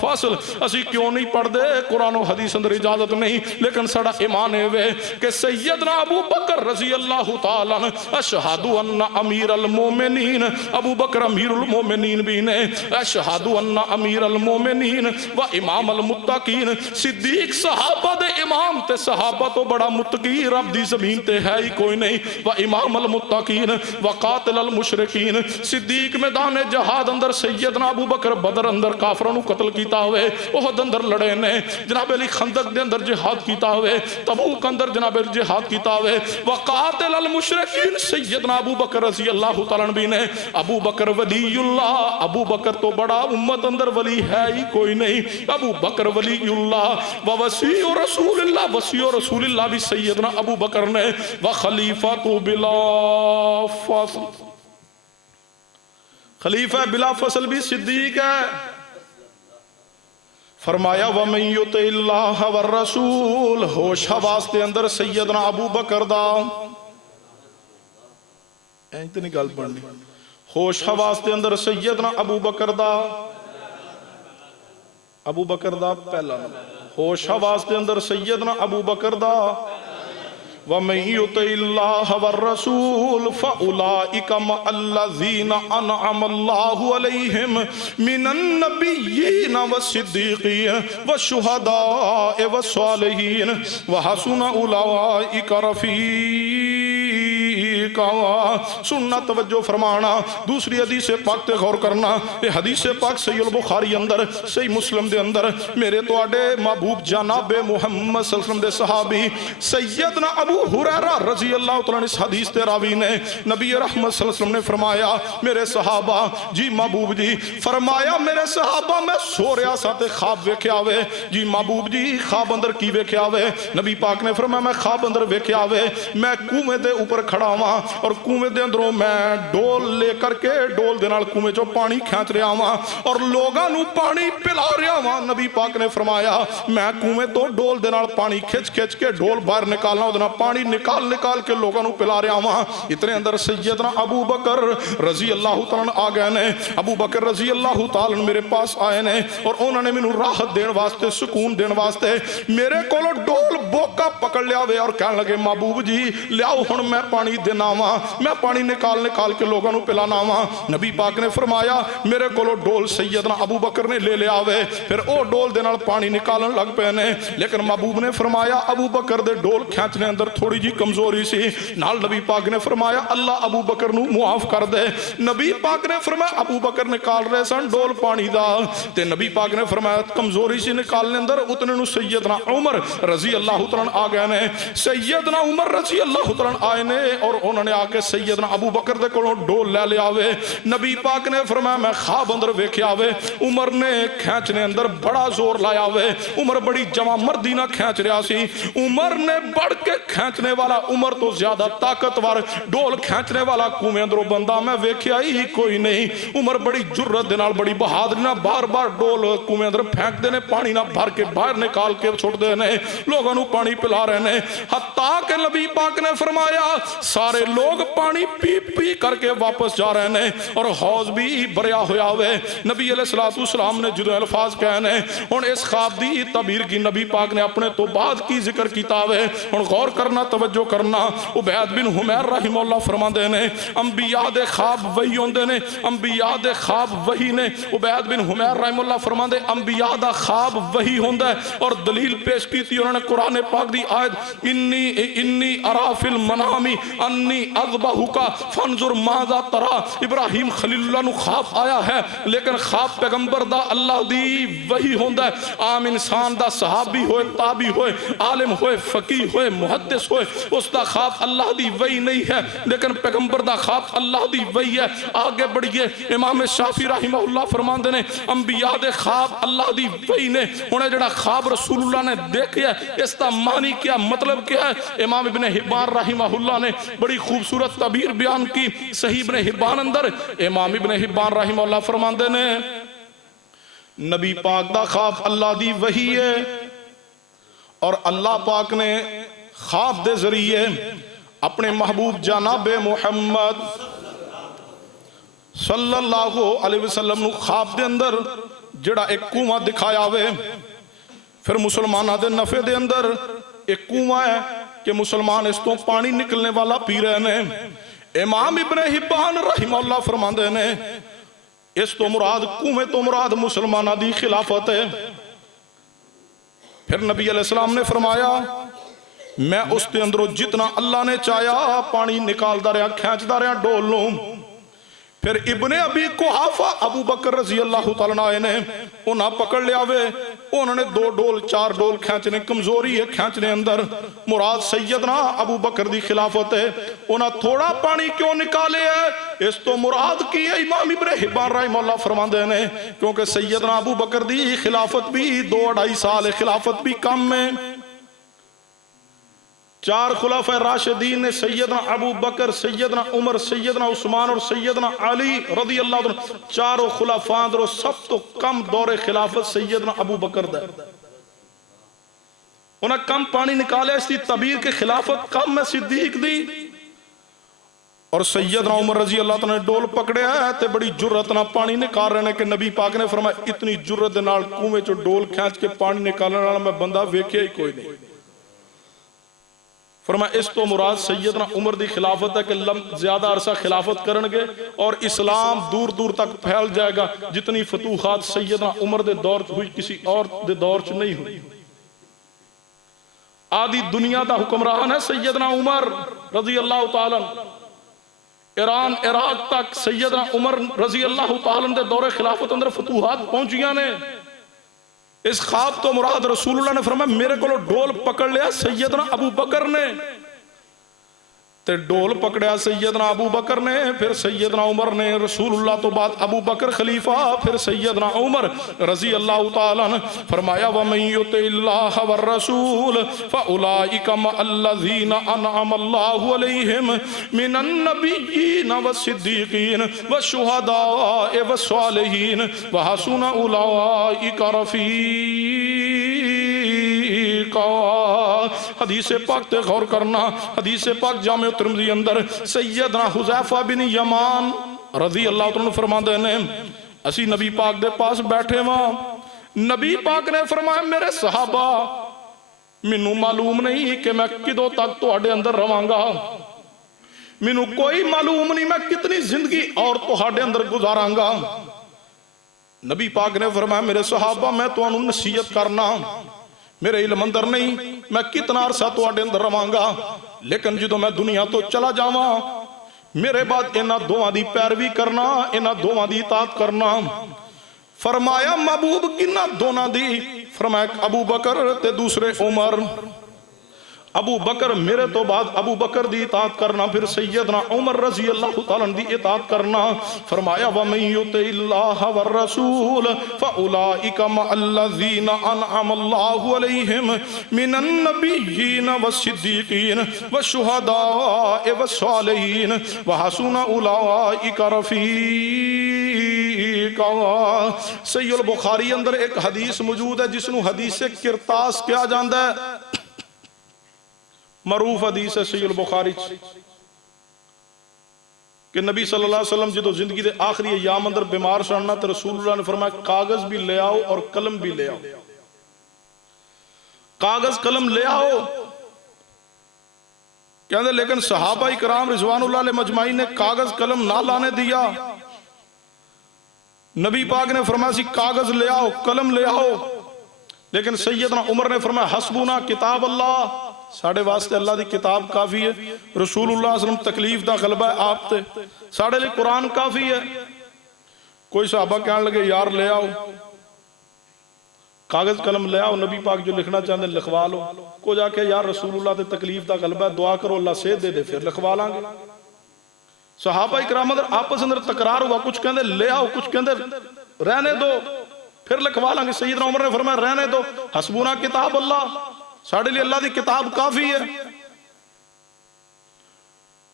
فصل. اسی کیوں نہیں پڑھ دے؟ قرآن و حدیث اندر اجازت نہیں، لیکن سڑا ایمان ہے کہ سیدنا ابو بکر رضی اللہ تعالیٰ اشہد ان امیر المومنین، ابو بکر امیر المومنین بھی نے، اشہد ان امیر المومنین و امام المتقین. صدیق صحابہ دے امام تے صحابہ تو بڑا متقی رب دی زمین تے ہے ہی کوئی نہیں. و امام المتقین و قاتل المشرکین. صدیق میدان جہاد اندر سیدنا ابو بکر بدر اندر کافروں قتل کیتا ہوئے، احد اندر لڑے نے، جناب علی خندق دے اندر جہاد کیتا ہوئے، تبوک اندر جناب علی جہاد کیتا ہوئے. وقاتل المشرکین سیدنا ابو بکر رضی اللہ تعالیٰ بھی نے. ابو بکر ولی اللہ، ابو بکر تو بڑا امت اندر ولی ہے ہی کوئی نہیں. ابو بکر ولی اللہ و وصی رسول اللہ، وصی رسول اللہ بھی سیدنا ابو بکر نے. و خلیفۃ بلا فصل، خلیفہ بلا فصل بھی صدیق ہے. فرمایا وَمَن يُطِعِ اللَّهَ وَالرَّسُولَ. ہوش حواس دے اندر سیدنا ابو بکر دا اتنی گل پڑھنی، ہوش حواس دے اندر سیدنا ابو بکر دا، ابو بکر دا پہلا نمبر. ہوش حواس دے اندر سیدنا ابو بکر دا. وَمَن يُطِعِ اللَّهَ وَالرَّسُولَ فَأُولَٰئِكَ مَعَ الَّذِينَ أَنْعَمَ اللَّهُ عَلَيْهِمْ مِنَ النَّبِيِّينَ وَالصِّدِّيقِينَ وَالشُّهَدَاءِ وَالصَّالِحِينَ وَحَسُنَ أُولَٰئِكَ رَفِیقًا. سننا توجہ فرمانا. دوسری حدیث پاک تے غور کرنا. یہ حدیث پاک صحیح البخاری اندر، صحیح مسلم دے اندر میرے تو آڈے محبوب جناب محمد صلی اللہ علیہ وسلم دے صحابی سیدنا ابو ہریرہ رضی اللہ تعالیٰ نے اس حدیث تے راوی نے نبی رحمت صلی اللہ علیہ وسلم نے فرمایا میرے صحابہ جی محبوب جی، فرمایا میرے صحابہ میں سو رہا سا تے خواب ویکھیا ہوئے. جی محبوب جی خواب اندر کی ویکھیا ہوئے؟ نبی پاک نے فرمایا میں خواب اندر ویکھیا ہوئے میں کنویں دے اوپر کھڑا ہوا، اور کنویں دے اندروں میں ڈول لے کر کے ڈول دے نال کنویں چوں پانی کھینچ رہا ہاں اور لوگاں نو پانی پلا رہا ہاں۔ نبی پاک نے فرمایا میں کنویں تو ڈول دے نال پانی کھچ کے ڈول باہر نکالنا ادنا پانی نکال کے لوگاں نو پلا رہا ہاں۔ اتنے اندر سیدنا ابو بکر رضی اللہ تعالیٰ آ گئے نے۔ ابو بکر رضی اللہ تعالیٰ میرے پاس آئے نے اور انہوں نے مینوں راحت دین واسطے سکون دین واسطے میرے کولو ڈول بوکا پکڑ لیا وے اور کہنے لگے محبوب جی لیاؤ ہن میں پانی دینا وا، میں پانی نکال کے لوگاں نو پلانا وا۔ نبی پاک نے فرمایا میرے کولو ڈول سیدنا ابو بکر نے لے لیا وے، پھر او ڈول دے نال پانی نکالن لگ پے نے، لیکن محبوب نے فرمایا ابو بکر دے ڈول کھینچنے اندر تھوڑی جی کمزوری سی، نال نبی پاک نے فرمایا اللہ ابو بکر نو معاف کر دے۔ نبی پاک نے فرمایا ابو بکر نکال رہے سن ڈول پانی دا تے نبی پاک نے فرمایا کمزوری سی نکالنے اندر اتنے نو سیدنا عمر رضی اللہ تعالیٰ آ گئے نے۔ سیدنا عمر رضی اللہ تعالیٰ آئے نے اور انہوں نے آ کے سیدنا ابو بکر دے کولوں ڈول لے لیا وے۔ نبی پاک نے فرمایا میں خواب اندر ویکھیا وے عمر نے کھینچنے اندر بڑا زور لایا وے، عمر بڑی جمع مردی نہ کھینچ رہا سی، عمر نے بڑھ کے کھینچنے والا عمر تو زیادہ طاقتور ڈول کھینچنے والا کنویں اندروں بندہ میں ویکھیا ہی کوئی نہیں۔ عمر بڑی جرت دے نال بڑی بہادری نال بار بار ڈول کنویں اندر پھینک دے نے، پانی نہ بھر کے باہر نکال کے چھوڑ دے نے، لوگوں نو پانی پلا رہے نے، حتیٰ کہ نبی پاک نے فرمایا سارے لوگ پانی پی پی کر کے واپس جا رہے نے اور حوض بھی بھریا ہویا ہوئے۔ نبی علیہ السلام نے جدو الفاظ کہنے ہن اس خواب دی تعبیر کی نبی پاک نے اپنے تو بعد کی ذکر کیتا ہے، ہن غور کرنا توجہ کرنا۔ عبید بن حمیر رحمہ اللہ فرماندے نے انبیاء دے خواب وہی ہوندے نے، انبیاء دے خواب وہی نے۔ عبید بن حمیر رحمہ اللہ فرماندے انبیاء دا خواب وہی ہوندا ہے اور دلیل پیش کی تھی انہوں نے قرآن پاک دی آیت انی ارا فی المنام انی اذبحک فانظر ماذا ترى۔ ابراہیم خلیل اللہ نو خواب آیا ہے لیکن خواب پیغمبر دا اللہ دی وہی ہوندا ہے۔ عام انسان دا صحابی ہوئے، تابعی ہوئے، عالم ہوئے، فقیہ ہوئے، محدث ہوئے، اس دا خواب اللہ دی وہی نہیں ہے، لیکن پیغمبر دا خواب اللہ دی وہی ہے۔ آگے بڑھئے امام شافعی رحمہ اللہ فرماندے نے انبیاء دے خواب اللہ دی وہی نے۔ انہیں جڑا خواب رسول اللہ نے دیکھیا اس دا معنی کیا، مطلب کیا ہے؟ امام ابن حبان رحمہ اللہ نے بڑی خوبصورت تعبیر بیان کی صحیح ابن حبان اندر۔ امام ابن حبان رحمہ اللہ فرماندے نے نبی پاک دا خواب اللہ دی وحی ہے اور اللہ پاک نے خواب دے ذریعے اپنے محبوب جناب محمد صلی اللہ علیہ وسلم نو خواب دے اندر جڑا ایک کنواں دکھایا ہوئے، پھر مسلمانہ دے نفع دے اندر ایک کنواں ہے کہ مسلمان اس تو پانی نکلنے والا پی رہے نے۔ امام ابن حبان رحمہ اللہ فرماندے نے اس تو مراد کنویں تو مراد مسلمانہ دی خلافت ہے۔ پھر نبی علیہ السلام نے فرمایا میں اس کے اندروں جتنا اللہ نے چاہیا پانی نکال دا رہا، کھینچ دا رہا ڈول لوں۔ پھر ابن ابی قحافہ ابو بکر رضی اللہ تعالیٰ عنہ نے انہاں پکڑ لیا وے، انہوں نے 2 ڈول 4 ڈول کھینچنے، کمزوری ہے کھینچنے اندر، مراد سیدنا ابو بکر دی خلافت ہے۔ انہاں تھوڑا پانی کیوں نکالے ہے اس تو مراد کی ہے امام ابن حبان رحمہ اللہ فرماندے نے کیونکہ سیدنا ابو بکر دی خلافت بھی 2-2.5 سال ہے، خلافت بھی کم میں۔ 4 خلفاء راشدین نے سیدنا ابو بکر، سیدنا عمر، سیدنا عثمان اور سیدنا علی رضی اللہ عنہ، 4 خلفاء اندر سب تو کم دور خلافت سیدنا ابو بکر دا۔ انہاں کم پانی نکالے اس دی تعبیر کے خلافت کم میں صدیق دی، اور سیدنا عمر رضی اللہ عنہ نے ڈول پکڑے ہے تے بڑی جرت نہ پانی نکال رہے ہیں کہ نبی پاک نے فرمایا اتنی جرت نال کنویں چوں ڈول کھینچ کے پانی نکالنے والا میں بندہ ویکھیا ہی کوئی نہیں۔ فرمایا اس تو مراد سیدنا عمر دی خلافت ہے کہ زیادہ عرصہ خلافت کرنگے اور اسلام دور دور تک پھیل جائے گا، جتنی فتوحات سیدنا عمر دے دور ہوئی کسی اور دے دور چ نہیں ہوئی۔ آدھی دنیا دا حکمران ہے سیدنا عمر رضی اللہ تعالیٰ، ایران عراق تک سیدنا عمر رضی اللہ تعالیٰ دے دور خلافت اندر فتوحات پہنچیاں نے۔ اس خواب تو مراد رسول اللہ نے فرمایا میرے کو ڈول پکڑ لیا سیدنا ابو بکر نے۔ تے ڈول پکڑیا سیدنا ابو بکر نے، پھر سیدنا عمر نے، رسول اللہ تو بعد ابو بکر خلیفہ، پھر سیدنا عمر رضی اللہ تعالیٰ عنہ۔ فرمایا وَمَن يُطِعِ اللَّهَ وَالرَّسُولَ فَأُولَئِكَ مَعَ الَّذِينَ أَنْعَمَ اللَّهُ عَلَيْهِمْ مِنَ النَّبِيِّينَ وَالصِّدِّيقِينَ وَالشُّهَدَاءِ وَالصَّالِحِينَ وَحَسُنَ أُولَئِكَ رفیقا۔ حدیث پاک تے غور کرنا، حدیث پاک جامع ترمذی اندر سیدنا حذیفہ بن یمان رضی اللہ عنہ فرماندے نے اسی نبی پاک دے پاس بیٹھے وہاں، نبی پاک نے فرمایا میرے صحابہ مینوں معلوم نہیں کہ میں کدوں تک تہاڈے اندر رواں گا، مینوں کوئی معلوم نہیں میں کتنی زندگی اور تہاڈے اندر گزاراں گا۔ نبی پاک نے فرمایا میرے صحابہ میں تانوں نصیحت کرنا، میرے علم اندر نہیں میں کتنا عرصہ تواڈے اندر رواں گا، لیکن جدوں میں دنیا تو چلا جاواں میرے بعد انہاں دوواں دی پیروی کرنا، انہاں دوواں دی اطاعت کرنا۔ فرمایا محبوب کنہاں دوناں دی؟ فرمایا ابو بکر تے دوسرے عمر۔ ابو بکر میرے تو بعد ابو بکر دی اطاعت کرنا، پھر سیدنا عمر رضی اللہ تعالیٰ عنہ دی اطاعت کرنا۔ فرمایا وَمَن يُطِعِ اللَّهَ وَالرَّسُولَ فَأُولَئِكَ مَعَ الَّذِينَ أَنْعَمَ اللَّهُ عَلَيْهِمْ مِنَ النَّبِيِّينَ وَالصِّدِّيقِينَ وَالشُّهَدَاءِ وَالصَّالِحِينَ وَحَسُنَ أُولَئِكَ رفیقا۔ صحیح البخاری اندر ایک حدیث موجود ہے جس نو حدیث کرتاس کیا جاندا ہے، معروف حدیث ہے صحیح البخاری کہ نبی صلی اللہ علیہ وسلم جدو زندگی دے آخری ایام اندر بیمار سننا تو رسول اللہ نے فرمایا کاغذ بھی لے آؤ اور قلم بھی لے آؤ، کاغذ قلم لے آؤ۔ کہتے لیکن صحابہ اکرام رضوان اللہ علیہ مجمعین نے کاغذ قلم نہ لانے دیا، نبی پاک نے فرمایا سی کاغذ لے آؤ قلم لے آؤ، لیکن سیدنا عمر نے فرمایا حسبنا کتاب اللہ، ساڑھے واسطے اللہ دی کتاب کافی ہے، رسول اللہ علیہ وسلم تکلیف دا غلبہ ہے آپ تے، ساڑھے لئے قرآن کافی ہے۔ کوئی صحابہ کہنے لگے یار لے آؤ کاغذ قلم لے آؤ، نبی پاک جو لکھنا چاہتے ہیں لکھوا لو، کو جا کے یار رسول اللہ تے تکلیف دا غلبہ ہے دعا کرو اللہ سے دے دے پھر لکھوا لیں گے۔ صحابہ اکرام اندر آپس اندر تکرار ہوا، کچھ کہندے لے آؤ کچھ کہندے رہنے دو پھر لکھوا لیں گے۔ سیدنا عمر نے فرمایا رہنے دو، حسبنا کتاب اللہ، ساڑھے لئے اللہ دی کتاب کافی ہے۔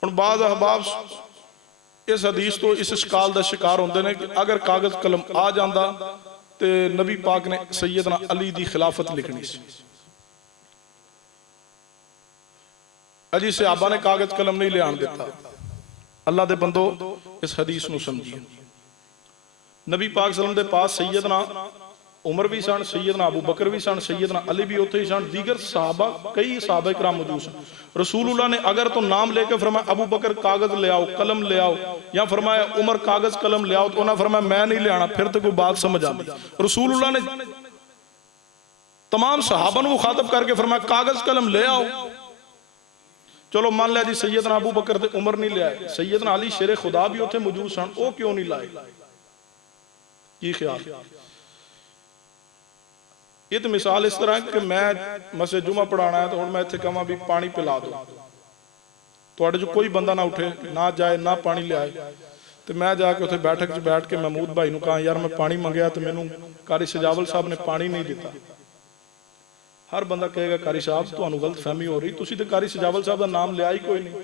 ان بعض احباب اس حدیث تو اس اشکال دا شکار ہوندے نے کہ اگر کاغذ قلم آ جاندہ تے نبی پاک نے سیدنا علی دی خلافت لکھنی سی، اجی صحابہ نے کاغذ قلم نہیں لے آن دیتا۔ اللہ دے بندو اس حدیث نو سمجھیے، نبی پاک صلی اللہ علیہ وسلم دے پاس سیدنا عمر بھی سن، سیدنا ابو بکر بھی سن، سیدنا علی بھی ہوتے ہی سن، دیگر صحابہ کئی صحابہ اکرام موجود سن۔ رسول اللہ نے اگر تو نام لے کے فرمایا ابو بکر کاغذ لے آؤ قلم لے آؤ، یا فرمایا عمر کاغذ قلم لے آؤ، تو انہوں نے فرمایا میں نہیں لے آنا، پھر تو کوئی بات سمجھ آتی۔ رسول اللہ نے تمام صحابہ نے مخاطب کر کے فرمایا کاغذ قلم لے آؤ۔ چلو مان لیا جی سیدنا ابو بکر تے عمر نہیں لے آئے، سیدنا علی شیر خدا بھی ہوتے موجود سن، او کیوں نہیں لائے؟ یہ خیال یہ تو مثال اس طرح ہے کہ میں مسجد جمعہ پڑھانا ہے تو میں اتھے کہاں بھی پانی پلا دو، تو اڑے جو کوئی بندہ نہ اٹھے نہ جائے نہ پانی لے آئے، تو میں جا کے اتھے بیٹھک جو بیٹھ کے محمود بھائی نو کہا یار میں پانی منگیا تو میں نو قاری سجاول صاحب نے پانی نہیں دیتا۔ ہر بندہ کہے گا قاری صاحب تو انہوں غلط فہمی ہو رہی، تسی تے قاری سجاول صاحب دا نام لے آئی کوئی نہیں،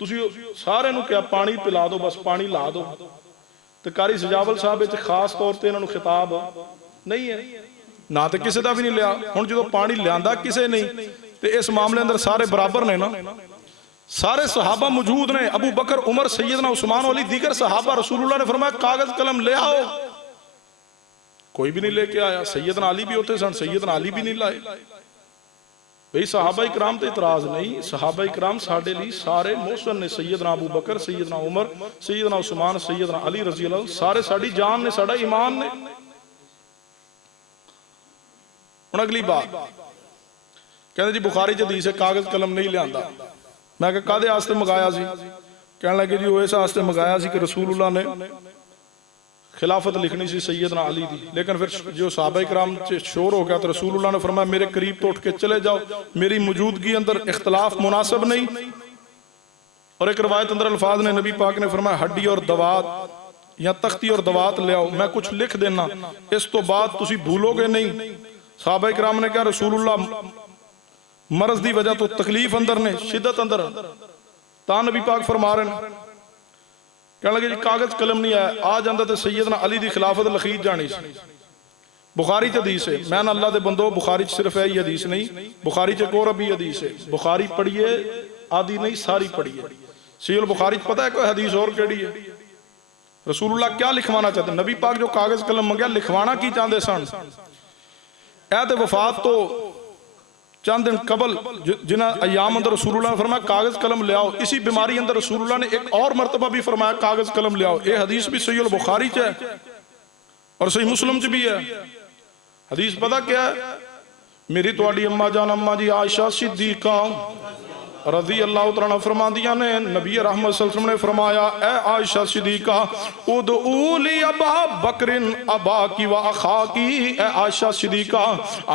تسی سارے نو کیا پانی پلا دو بس پانی لا دو، تو قاری سجاول صاحب ایچ خاص طور تے انہوں خطاب نہیں ہے نہ تے کسے دا بھی نہیں لیا۔ ہن جو پانی لیاندہ کسے نہیں تے اس معاملے اندر سارے برابر نے نا، سارے صحابہ موجود نے، ابو بکر عمر سیدنا عثمان علی دیگر صحابہ، رسول اللہ نے فرمایا کاغذ قلم لے آؤ، کوئی بھی نہیں لے کے آیا۔ سیدنا علی بھی ہوتے سن، سیدنا علی بھی نہیں لائے۔ بھئی صحابہ اکرام تے اعتراض نہیں، صحابہ اکرام ساڑھے لی سارے محسن نے، سیدنا ابو بکر، سیدنا عمر، سیدنا عثمان، سیدنا علی رضی اللہ سارے ساڑھی جان نے، ساڑھا ایمان نے۔ ان اگلی بات کہنے جی بخاری جدیث ہے کاغذ قلم نہیں لے آندہ، میں کہا کادے آستے مگایا سی؟ کہنے لگے جی وہ ایسا آستے مگایا سی کہ رسول اللہ نے خلافت لکھنی سی سیدنا علی دی، لیکن پھر جو صحابہ کرام سے شور ہو گیا تو رسول اللہ نے فرمایا میرے قریب تو اٹھ کے چلے جاؤ، میری موجودگی اندر اختلاف مناسب نہیں۔ اور ایک روایت اندر الفاظ نے نبی پاک نے فرمایا ہڈی اور دوات یا تختی اور دوات لے آؤ، میں کچھ لکھ دینا، اس تو بعد تسی بھولو گے نہیں۔ صحابہ کرام نے کہا رسول اللہ مرض دی وجہ تو تکلیف اندر نے، شدت اندر، تا نبی پاک فرما رہے ہیں، کہنے لگے جی کاغذ قلم نہیں آیا، آ جاندہ تے سیدنا علی دی خلافت لخیت جانی سی۔ بخاری چ حدیث ہے، میں اللہ دے بندو بخاری چ صرف ہے یہ حدیث نہیں، بخاری چ ایک اور بھی حدیث ہے، بخاری پڑھیے آدھی نہیں ساری پڑھیے۔ صحیح البخاری پتہ ہے کوئی حدیث اور کیڑی ہے؟ رسول اللہ کیا لکھوانا چاہتے ہیں؟ نبی پاک جو کاغذ قلم منگیا لکھوانا کی چاہتے سن؟ عہد وفات تو چند دن قبل جنہ ایام اندر رسول اللہ نے فرمایا کاغذ قلم لے آؤ، اسی بیماری اندر رسول اللہ نے ایک اور مرتبہ بھی فرمایا کاغذ قلم لے آؤ۔ یہ حدیث بھی صحیح البخاری چ ہے اور صحیح مسلم چ بھی ہے۔ حدیث پتہ کیا ہے؟ میری تواڈی اماں جان اماں جی عائشہ صدیقہ رضی اللہ تعالیٰ فرما دیا نے نبی رحمت صلی اللہ علیہ وسلم نے فرمایا اے عائشہ صدیقہ ادعو لی ابا بکر ابا کی و اخا کی، اے عائشہ صدیقہ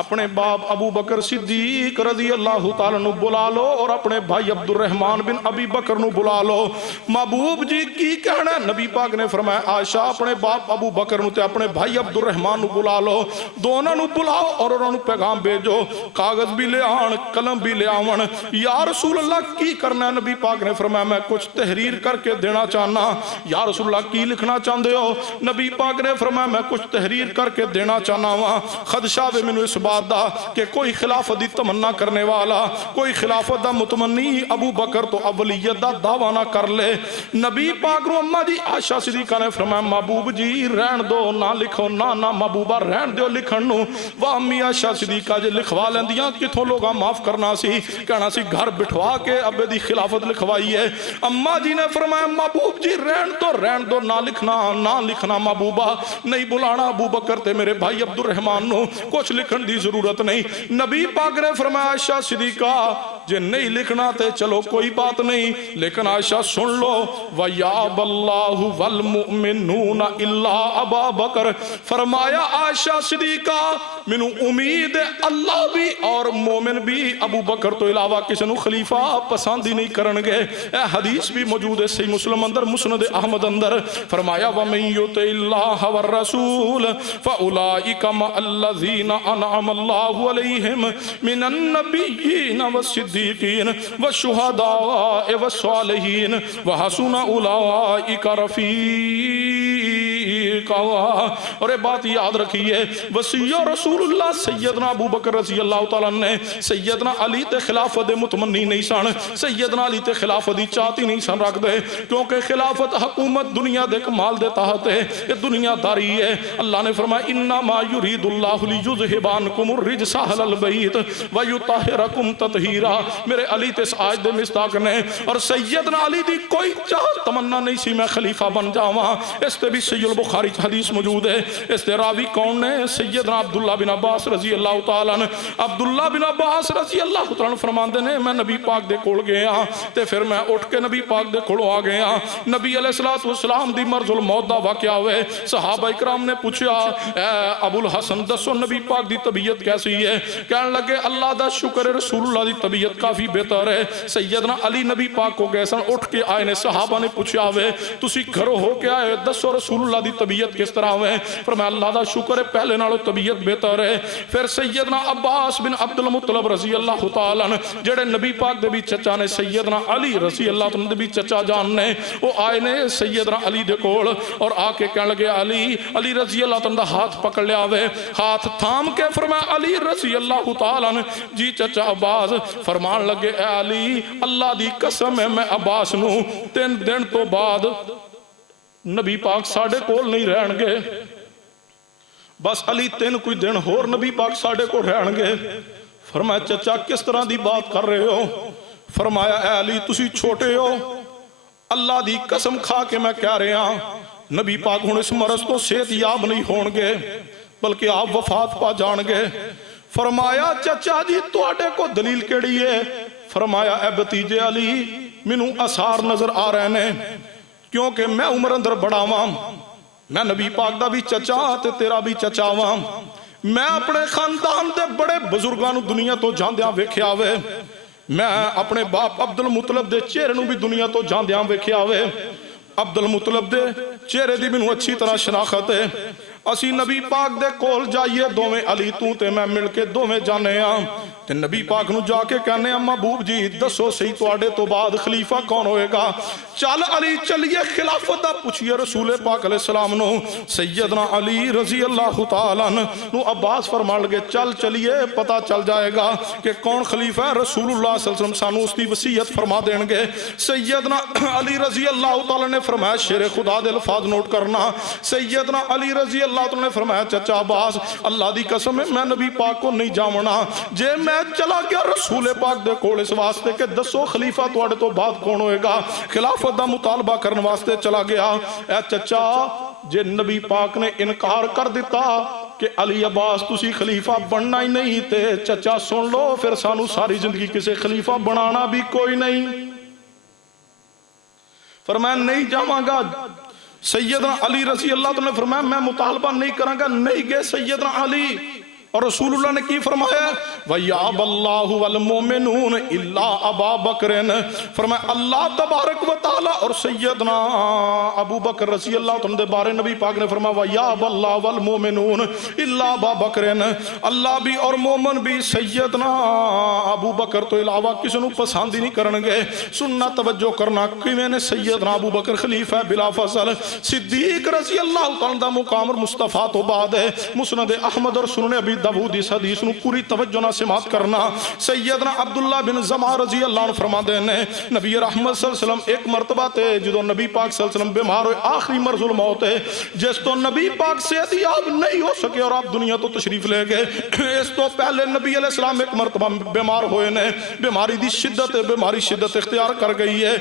اپنے باپ ابو بکر صدیق رضی اللہ تعالیٰ نو بلا لو اور اپنے بھائی عبد الرحمن بن ابی بکر نو بلا لو۔ محبوب جی کی کہنا ہے؟ نبی پاک نے فرمایا عائشہ اپنے باپ ابو بکر نو تے اپنے بھائی عبد الرحمن نو بلا لو، دونوں نو بلاؤ اور انہوں نے پیغام بھیجو، کاغذ بھی لے آن قلم بھی لے آون۔ یا رسول اللہ کی کرنا ہے؟ نبی پاک نے فرمایا میں کچھ تحریر کر کے دینا چاہنا۔ یا رسول اللہ کی لکھنا چاہتے ہو؟ نبی پاک نے فرمایا میں کچھ تحریر کر کے دینا چاہنا ہوا، خدشہ دے مینوں اس بات دا کہ کوئی خلافت دی تمنا کرنے والا، کوئی خلافت دا متمنی ابو بکر تو اولیت دا دعویٰ نہ کر لے۔ نبی پاک رو اماں جی عائشہ صدیقہ نے فرمایا محبوب جی رہن دو، نہ لکھو، نہ محبوبہ رہن دیو لکھن نو۔ وہ امی عائشہ صدیقہ جے لکھوا لیندیاں کتھوں لوگاں معاف کرنا سی، کہنا سی گھر بٹھوا کے ابے دی خلافت لکھوائی ہے۔ اماں جی نے فرمایا محبوب جی رہن دو، نہ لکھنا محبوبہ، نہیں بلانا ابو بکر تے میرے بھائی عبد الرحمن نو، کچھ لکھن دی ضرورت نہیں۔ نبی پاک نے فرمایا عائشہ صدیقہ جے نہیں لکھنا تے چلو کوئی بات نہیں، لیکن عائشہ سن لو وَيَابَ اللَّهُ وَالْمُؤْمِنُونَ إِلَّا أَبَا بَكْرَ، فرمایا عائشہ صدیقہ منو امید ہے اللہ بھی اور مومن بھی ابو بکر تو علاوہ کسی نو خلیفہ پسند ہی نہیں کرن گے۔ اے حدیث بھی موجود ہے صحیح مسلم اندر، مسند احمد اندر، فرمایا وَمَن يُطِعِ اللَّهَ وَالرَّسُولَ فَأُولَئِكَ مَعَ الَّذِينَ أَنْعَمَ اللَّهُ عَلَيْهِمْ مِنَ النَّبِيِّينَ وَالصِّدِّيقِينَ وَالشُّهَدَاءِ وَالصَّالِحِينَ وَحَسُنَ أُولَئِكَ رَفِيقًا۔ اور یہ بات یاد رکھیے وصی رسول اللہ سیدنا ابو بکر رضی اللہ تعالیٰ نے سیدنا علی تے خلافت متمنی نہیں سن، سیدنا علی تے خلافت دی چاہتی نہیں سن رکھ دے، کیونکہ خلافت حکومت دنیا دے کمال دے تحت ہے، یہ دنیا داری ہے۔ اللہ نے فرمایا انما یرید اللہ لیذھب عنکم الرجس اہل البیت ویطہرکم تطہیرا۔ میرے علی تے آج دے مصداق نے اور سیدنا علی دی کوئی چاہت تمنا نہیں سی میں خلیفہ بن جاواں۔ اس تے بھی صحیح البخاری حدیث موجود ہے۔ اس تے راوی کون نے؟ سیدنا عبداللہ بن عباس رضی اللہ تعالیٰ عنہ۔ عبداللہ بن عباس رضی اللہ تعالیٰ عنہ فرماندے نے میں نبی پاک دے کول گیا تے پھر میں اٹھ کے نبی پاک دے کولوں آ گیا۔ نبی علیہ السلام دی مرض الموت دا واقعہ ہوئے، صحابہ اکرام نے پوچھا اے ابو الحسن دسو نبی پاک دی طبیعت کیسی ہے؟ کہنے لگے اللہ دا شکر ہے رسول اللہ دی طبیعت کافی بہتر ہے۔ سیدنا علی نبی پاک کو گئے سن، اٹھ کے آئے نے، صحابہ نے پوچھا ہوئے تسی گھروں ہو کے آئے، دسو رسول اللہ دی طبیعت کس طرح ہوئے؟ فرمایا اللہ دا شکر ہے پہلے نالوں طبیعت بہتر ہے۔ پھر سیدنا عباس بن عبد المطلب رضی اللہ تعالیٰ عنہ جڑے نبی پاک دے بھی چچا نے، سیدنا علی رضی اللہ تعالیٰ دے بھی چچا جان نے، وہ آئے نے سیدنا علی دے کول اور آ کے کہنے لگے علی رضی اللہ تعالیٰ دا ہاتھ پکڑ لیا ہوئے، ہاتھ تھام کے فرمایا علی رضی اللہ تعالیٰ عنہ جی چچا عباس، فرمان لگے اے علی اللہ دی قسم ہے میں عباس نو 3 دن تو بعد نبی پاک ساڑھے کول نہیں رہن گے، بس علی 3 کوئی دن ہور نبی پاک ساڑھے کو رہن گے۔ فرمایا چچا کس طرح دی بات کر رہے ہو؟ فرمایا اے علی تسی چھوٹے ہو، اللہ دی قسم کھا کے میں کہہ رہا نبی پاک ہن اس مرض تو صحت یاب نہیں ہون گے بلکہ آپ وفات پا جان گے۔ فرمایا چچا جی تواڈے کو دلیل کیڑی ہے؟ فرمایا اے بتیجے علی مینوں آثار نظر آ رہے ہیں، کیونکہ میں عمر اندر بڑا ہاں، میں نبی پاک دا بھی چچا تے تیرا بھی چچا واں، میں اپنے خاندان دے بڑے بزرگاں نو دنیا تو جاندیاں ویکھیا وے، میں اپنے باپ عبد المطلب دے چہرے نو بھی دنیا تو جاندیاں ویکھیا وے۔ عبد المطلب دے چہرے دی مینوں اچھی طرح شناخت ہے۔ اسی نبی پاک دے کول جائیے دوویں علی تو تے میں مل کے دوویں جانے ہاں تے نبی پاک نو جا کے کہنے ہیں محبوب جی دسو صحیح تواڈے تو بعد خلیفہ کون ہوئے گا؟ چل علی چلیے خلافت دا پوچھئے رسول پاک علیہ السلام نو۔ سیدنا علی رضی اللہ تعالیٰ نو عباس فرمان لگے چل چلیے پتہ چل جائے گا کہ کون خلیفہ ہے۔ رسول اللہ صلی اللہ علیہ وسلم سانو اس دی وصیت فرما دیں گے۔ سیدنا علی رضی اللہ تعالیٰ نے فرمایا شیر خدا دے الفاظ نوٹ کرنا۔ سیدنا علی رضی اللہ تعالیٰ نے فرمایا چچا عباس اللہ دی قسم ہے میں نبی پاک کو نہیں جاونا، جے میں چلا گیا رسول پاک دے کول اس واسطے کہ دسو خلیفہ تواڈے تو بعد کون ہوئے گا، خلافت دا مطالبہ کرنے واسطے چلا گیا۔ اے چچا جے نبی پاک نے انکار کر دیتا کہ علی عباس تسی خلیفہ بننا ہی نہیں تے چچا سن لو پھر سانو ساری زندگی کسے خلیفہ بنانا بھی کوئی نہیں۔ فرمایا نہیں جاواں گا۔ سیدنا علی رضی اللہ عنہ نے فرمایا میں مطالبہ نہیں کراں گا، نہیں گئے سیدنا علی۔ اور رسول اللہ نے کی فرمایا وَيَعْبَ اللَّهُ وَالْمُؤْمِنُونَ إِلَّا أَبَا بَكْرٍ، فرمایا اللہ تبارک و تعالی اور سیدنا ابو بکر رضی اللہ عنہ دے بارے نبی پاک نے فرمایا وَيَعْبَ اللَّهُ وَالْمُؤْمِنُونَ إِلَّا أَبَا بَكْرٍ، اللہ بھی اور مومن بھی سیدنا ابو بکر تو علاوہ کسی نو پسند ہی نہیں کرن گے۔ سننا توجہ کرنا کیویں نے سیدنا ابو بکر خلیفہ بلا فصل صدیق رضی اللہ عنہ دا مقام اور مصطفیٰ تو بعد ہے۔ مسند احمد اور سنن ابی داؤد اس حدیث نو پوری توجہ نہ سماعت کرنا۔ سیدنا عبداللہ بن زمع رضی اللہ عنہ فرما دے نے نبی رحمت صلی اللہ علیہ وسلم ایک مرتبہ تے جدو نبی پاک صلی اللہ علیہ وسلم بیمار ہوئے آخری مرض الموت ہے جس تو نبی پاک صحت یاب نہیں ہو سکے اور آپ دنیا تو تشریف لے گئے۔ اس تو پہلے نبی علیہ السلام ایک مرتبہ بیمار ہوئے نے، بیماری دی شدت ہے، بیماری شدت اختیار کر گئی ہے۔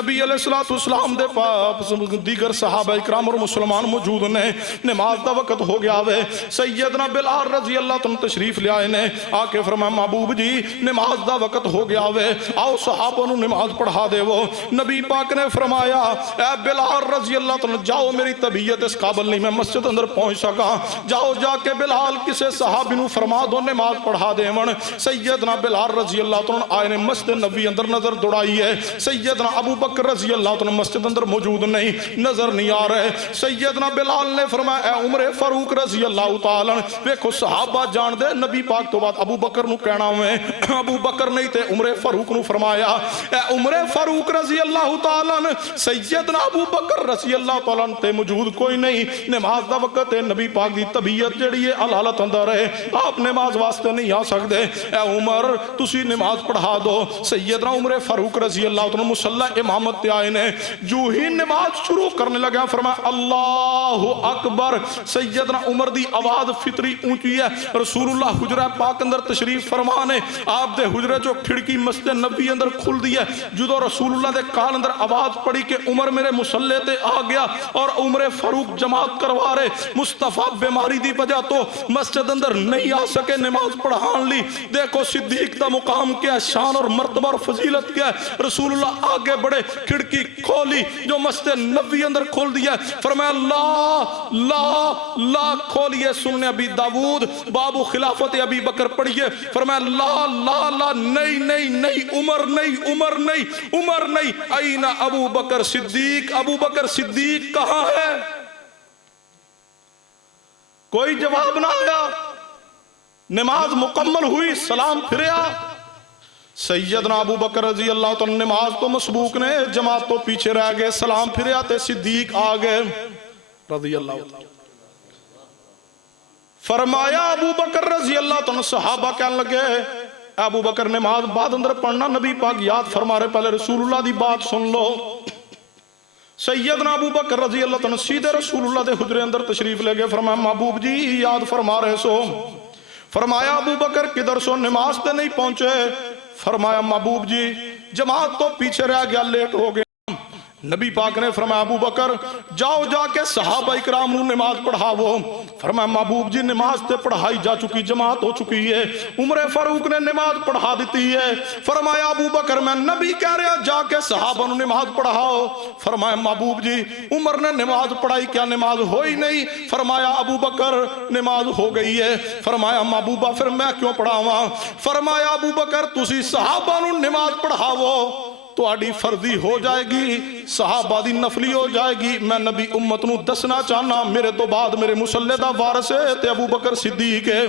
نبی علیہ السلام دے پاس دیگر صحابہ اکرام اور مسلمان موجود نے، نماز دا وقت ہو گیا ہے۔ سیدنا بلال رضی اللہ عنہ تشریف لے آئے نے، آکے فرمایا محبوب جی نماز دا وقت ہو گیا ہے، آؤ صحابہ نو نماز پڑھا دے۔ وہ نبی پاک نے فرمایا اے بلال رضی اللہ عنہ جاؤ میری طبیعت اس قابل نہیں میں مسجد اندر پہنچ سکا، جاؤ جا کے بلال کسے صحابی نو فرما دو نماز پڑھا دے من۔ سیدنا بلال رضی اللہ عنہ آئے نے مسجد نبی اندر نظر دوڑائی ہے، سیدنا ابو بکر رضی اللہ عنہ مسجد اندر موجود نہیں، نظر نہیں آ رہے۔ سیدنا بلال نے فرمایا اے عمر فاروق رضی اللہ تعالیٰ ویکھو صحابہ جان دے نبی پاک تو بعد ابو بکر نو کہنا ہوئے، ابو بکر نہیں تے عمر فاروق نو فرمایا اے عمر فاروق رضی اللہ تعالیٰ سیدنا ابو بکر رضی اللہ تعالیٰ تے موجود کوئی نہیں، نماز دا وقت ہے، نبی پاک دی طبیعت جڑی ہے حالت اندر ہے، آپ نماز واسطے نہیں آ سکتے، اے عمر تسی نماز پڑھا دو۔ سیدنا عمر فاروق رضی اللہ تعالیٰ مصلی امامت تے آئے نے، جو ہی نماز شروع کرنے لگا فرمایا اللہ اکبر۔ سیدنا عمر دی آواز فطری اونچی ہے، رسول اللہ حجرہ پاک اندر تشریف فرمانے، آپ دے حجرہ جو کھڑکی مسجد نبی اندر کھل دی ہے، جدو رسول اللہ دے کان اندر آواز پڑی کہ عمر میرے مسلح تے آ گیا اور عمر فاروق جماعت کروا رہے، مصطفیٰ بیماری دی وجہ تو مسجد اندر نہیں آ سکے نماز پڑھان لی۔ دیکھو صدیق دا مقام کیا ہے، شان اور مرتبہ اور فضیلت کیا ہے۔ رسول اللہ آگے بڑھے، کھڑکی کھولی جو مسجد نبی اندر کھول دیا، فرمایا لا لا لا کھولیے، سننے ابی داؤد باب خلافت ابی بکر پڑھیے، فرمایا لا لا لا نہیں نہیں نہیں عمر نہیں عمر نہیں عمر نہیں، این ابو بکر صدیق، ابو بکر صدیق کہاں ہے؟ کوئی جواب نہ آیا۔ نماز مکمل ہوئی، سلام پھریا، سیدنا ابو بکر رضی اللہ تعالیٰ نماز تو مسبوق نے، جماعت تو پیچھے رہ گئے، سلام پھریا تے صدیق آ گئے رضی اللہ تعالیٰ۔ فرمایا ابو بکر رضی اللہ عنہ صحابہ کہنے لگے ابو بکر نماز بعد اندر پڑھنا، نبی پاک یاد فرما رہے پہلے رسول اللہ دی بات سن لو۔ سیدنا ابو بکر رضی اللہ عنہ سیدھے رسول اللہ دے حجرے اندر تشریف لے گئے، فرمایا محبوب جی یاد فرما رہے سو؟ فرمایا ابو بکر کدھر سو، نماز تے نہیں پہنچے؟ فرمایا محبوب جی جماعت تو پیچھے رہ گیا، لیٹ ہو گیا۔ نبی پاک نے فرمایا ابو بکر جاؤ جا کے صحابہ اکرام نو نماز پڑھاو. فرمایا محبوب جی نماز تے پڑھائی جا چکی، جماعت ہو چکی ہے. عمر فاروق نے نماز پڑھا دیتی ہے. فرمایا ابو بکر میں نبی کہہ رہا جا کے صحابہ نو نماز پڑھاؤ. فرمایا محبوب جی عمر نے نماز پڑھائی، کیا نماز ہوئی نہیں؟ فرمایا ابو بکر نماز ہو گئی ہے. فرمایا محبوبہ پھر میں کیوں پڑھاواں؟ فرمایا ابو بکر تسی صحابہ نو نماز پڑھاو تو آڈی فرضی ہو جائے گی، صحابہ دی نفلی ہو جائے گی. میں نبی امت نو دسنا چاہنا میرے تو بعد میرے مسلح دا وارث ہے تے ابو بکر صدیق ہے.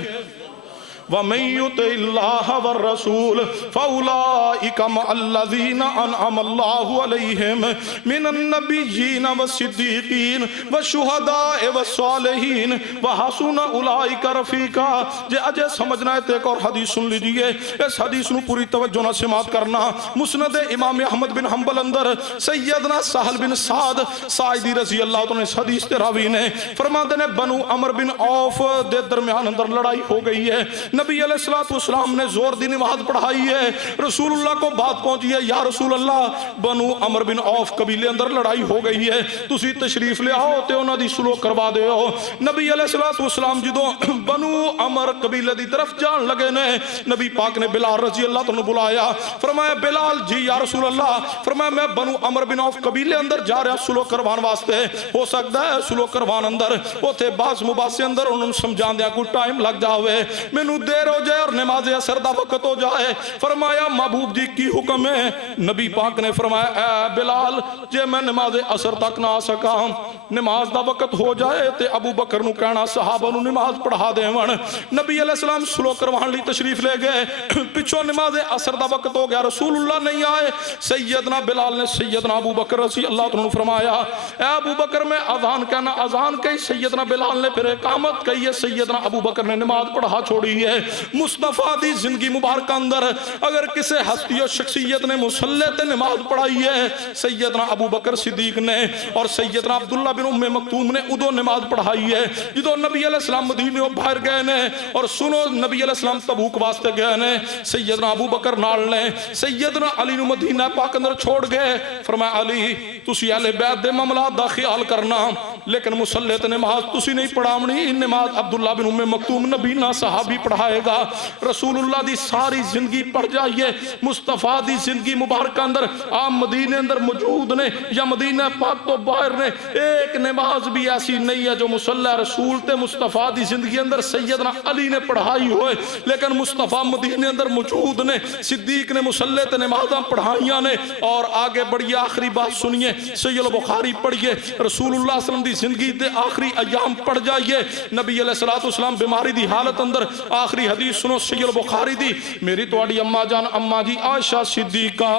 وَمَن يُطِعِ اللَّهَ وَالرَّسُولَ فَأُولَئِكَ مَعَ الَّذِينَ أَنْعَمَ اللَّهُ عَلَيْهِمْ مِنَ النَّبِيِّينَ وَالصِّدِّيقِينَ وَالشُّهَدَاءِ وَالصَّالِحِينَ وَحَسُنَ أُولَئِكَ رَفِيقًا. جے اجے سمجھنا ہے تو ایک اور حدیث سن لیجئے. اس حدیث نو پوری توجہ نہ سماعت کرنا. مسند امام احمد بن حنبل اندر سیدنا سہل بن سعد ساعدی رضی اللہ عنہ اس حدیث تے راوی نے فرماتے نے بنو عمر بن عوف دے درمیان اندر لڑائی ہو گئی ہے. نبی علیہ السلام نے زور دی نماز پڑھائی ہے. رسول اللہ کو بات پہنچی ہے یا رسول اللہ بنو عمر بن عوف قبیلے اندر لڑائی ہو گئی ہے، تسی تشریف لے آؤ تے انہاں دی سلوک کروا دے ہو. نبی علیہ السلام جدوں بنو عمر قبیلے دی طرف جان لگے نے نبی پاک نے بلال رضی اللہ عنہ بلایا. فرمایا بلال جی یا رسول اللہ. فرمایا میں بنو عمر بن عوف قبیلے اندر جا رہا سلوک کروان واسطے. ہو سکتا ہے سلوک کروان اندر اوتھے بعض مباحثے اندر انہوں نے سمجھان دیا کوئی ٹائم لگ جاوے، مینوں دیر ہو جائے اور نماز عصر دا وقت ہو جائے. فرمایا محبوب جی کی حکم ہے؟ نبی پاک نے فرمایا اے بلال جے میں نماز عصر تک نہ آ سکا، نماز دا وقت ہو جائے تے ابو بکر نو کہنا صحابہ نو نماز پڑھا دے ون. نبی علیہ السلام سلوک کروان لی تشریف لے گئے. پچھو نماز عصر دا وقت ہو گیا، رسول اللہ نہیں آئے. سیدنا بلال نے سیدنا ابو بکر رضی اللہ عنہ فرمایا اے ابو بکر میں اذان کہنا. اذان کہی سیدنا بلال نے پھر اقامت کہی ہے. سیدنا ابو بکر نے نماز پڑھا چھوڑی ہے. مصطفیٰ دی زندگی مبارکہ اندر اگر کسے ہستی و شخصیت نے مسلح تے نماز پڑھائی ہے سیدنا ابو بکر صدیق نے اور سیدنا عبداللہ بن ام مکتوم نے ادو نماز پڑھائی ہے جدو نبی علیہ السلام مدینہ باہر گئے نے. اور سنو نبی علیہ السلام تبوک واسطے گئے نے، سیدنا ابو بکر نال نے سیدنا علی نو مدینہ پاک اندر چھوڑ گئے. فرمایا علی تسی اہل بیت دے معاملات دا خیال کرنا لیکن مسلح تے نماز تسی نہیں پڑھاونی. نماز عبداللہ بن ام مکتوم نبی نہ صحابی پڑھائے گا. رسول اللہ دی ساری زندگی پڑھ جائیے. مصطفیٰ دی زندگی مبارکہ اندر آپ مدینہ اندر موجود نے یا مدینہ پاک تو باہر نے، ایک نماز بھی ایسی نہیں ہے جو مصلی رسول تے مصطفیٰ دی زندگی اندر سیدنا علی نے پڑھائی ہوئے لیکن مصطفیٰ مدینہ اندر موجود نے. صدیق نے مصلی تے نمازاں پڑھائیاں نے. اور آگے بڑھئے آخری بات سنیے، صحیح البخاری پڑھئے، رسول اللہ صلی اللہ علیہ وسلم دی زندگی دے آخری ایام پڑھ جائیے. نبی علیہ السلام بیماری دی حالت اندر آخری حدیث سنو صحیح البخاری دی. میری توڑی اماں جان اماں جی عائشہ صدیقہ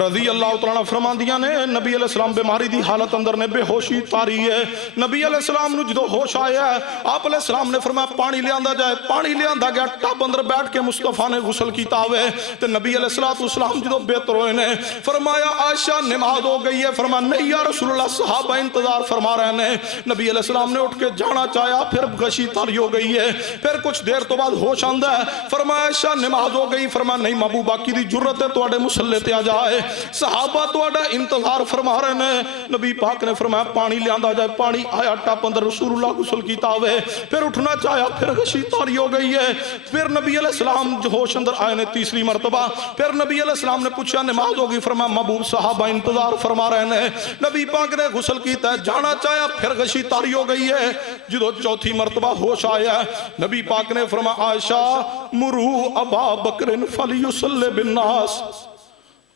رضی اللہ تعالیٰ فرمان دیا نے نبی علیہ السلام بیماری دی حالت اندر نے بے ہوشی تاری ہے. نبی علیہ السلام نے جدو ہوش آیا ہے آپ علیہ السلام نے فرمایا پانی لے آندہ جائے. پانی لے آندہ گیا، ٹاپ اندر بیٹھ کے مصطفیٰ نے غسل کیتا ہوئے تے نبی علیہ السلام جدو بہتر ہوئے نے فرمایا عائشہ نماز ہو گئی ہے. فرمایا نہیں یا رسول اللہ صحابہ انتظار فرما رہے ہیں. نبی علیہ السلام نے اٹھ کے جانا چاہیا، پھر غشی تاری ہو گئی ہے. پھر کچھ دیر تو بعد ہوش آندہ ہے. فرمایا عائشہ نماز ہو گئی. فرمایا نہیں محبوبہ کی دی جرت ہے تو اڑے مسلح تے آ جائے، صحابہ تو اڑا انتظار فرما رہے ہیں. نبی پاک نے فرمایا پانی لے آندہ جائے. پانی آیا ٹاپ اندر رسول اللہ غسل کیتا ہوئے. پھر اٹھنا چاہیا، پھر غشی تاری ہو گئی ہے. پھر نبی علیہ السلام جو ہوش اندر آئے نے تیسری مرتبہ. پھر نبی علیہ السلام نے پوچھا نماز ہوگی. فرمایا محبوب صحابہ انتظار فرما رہے ہیں. نبی پاک نے غسل کیتا ہے، جانا چاہیا، پھر غشی تاری ہو گئی ہے. جدو چوتھی مرتبہ ہوش آیا نبی پاک نے فرمایا عائشہ مرو ابا بکر فلیصلی بالناس.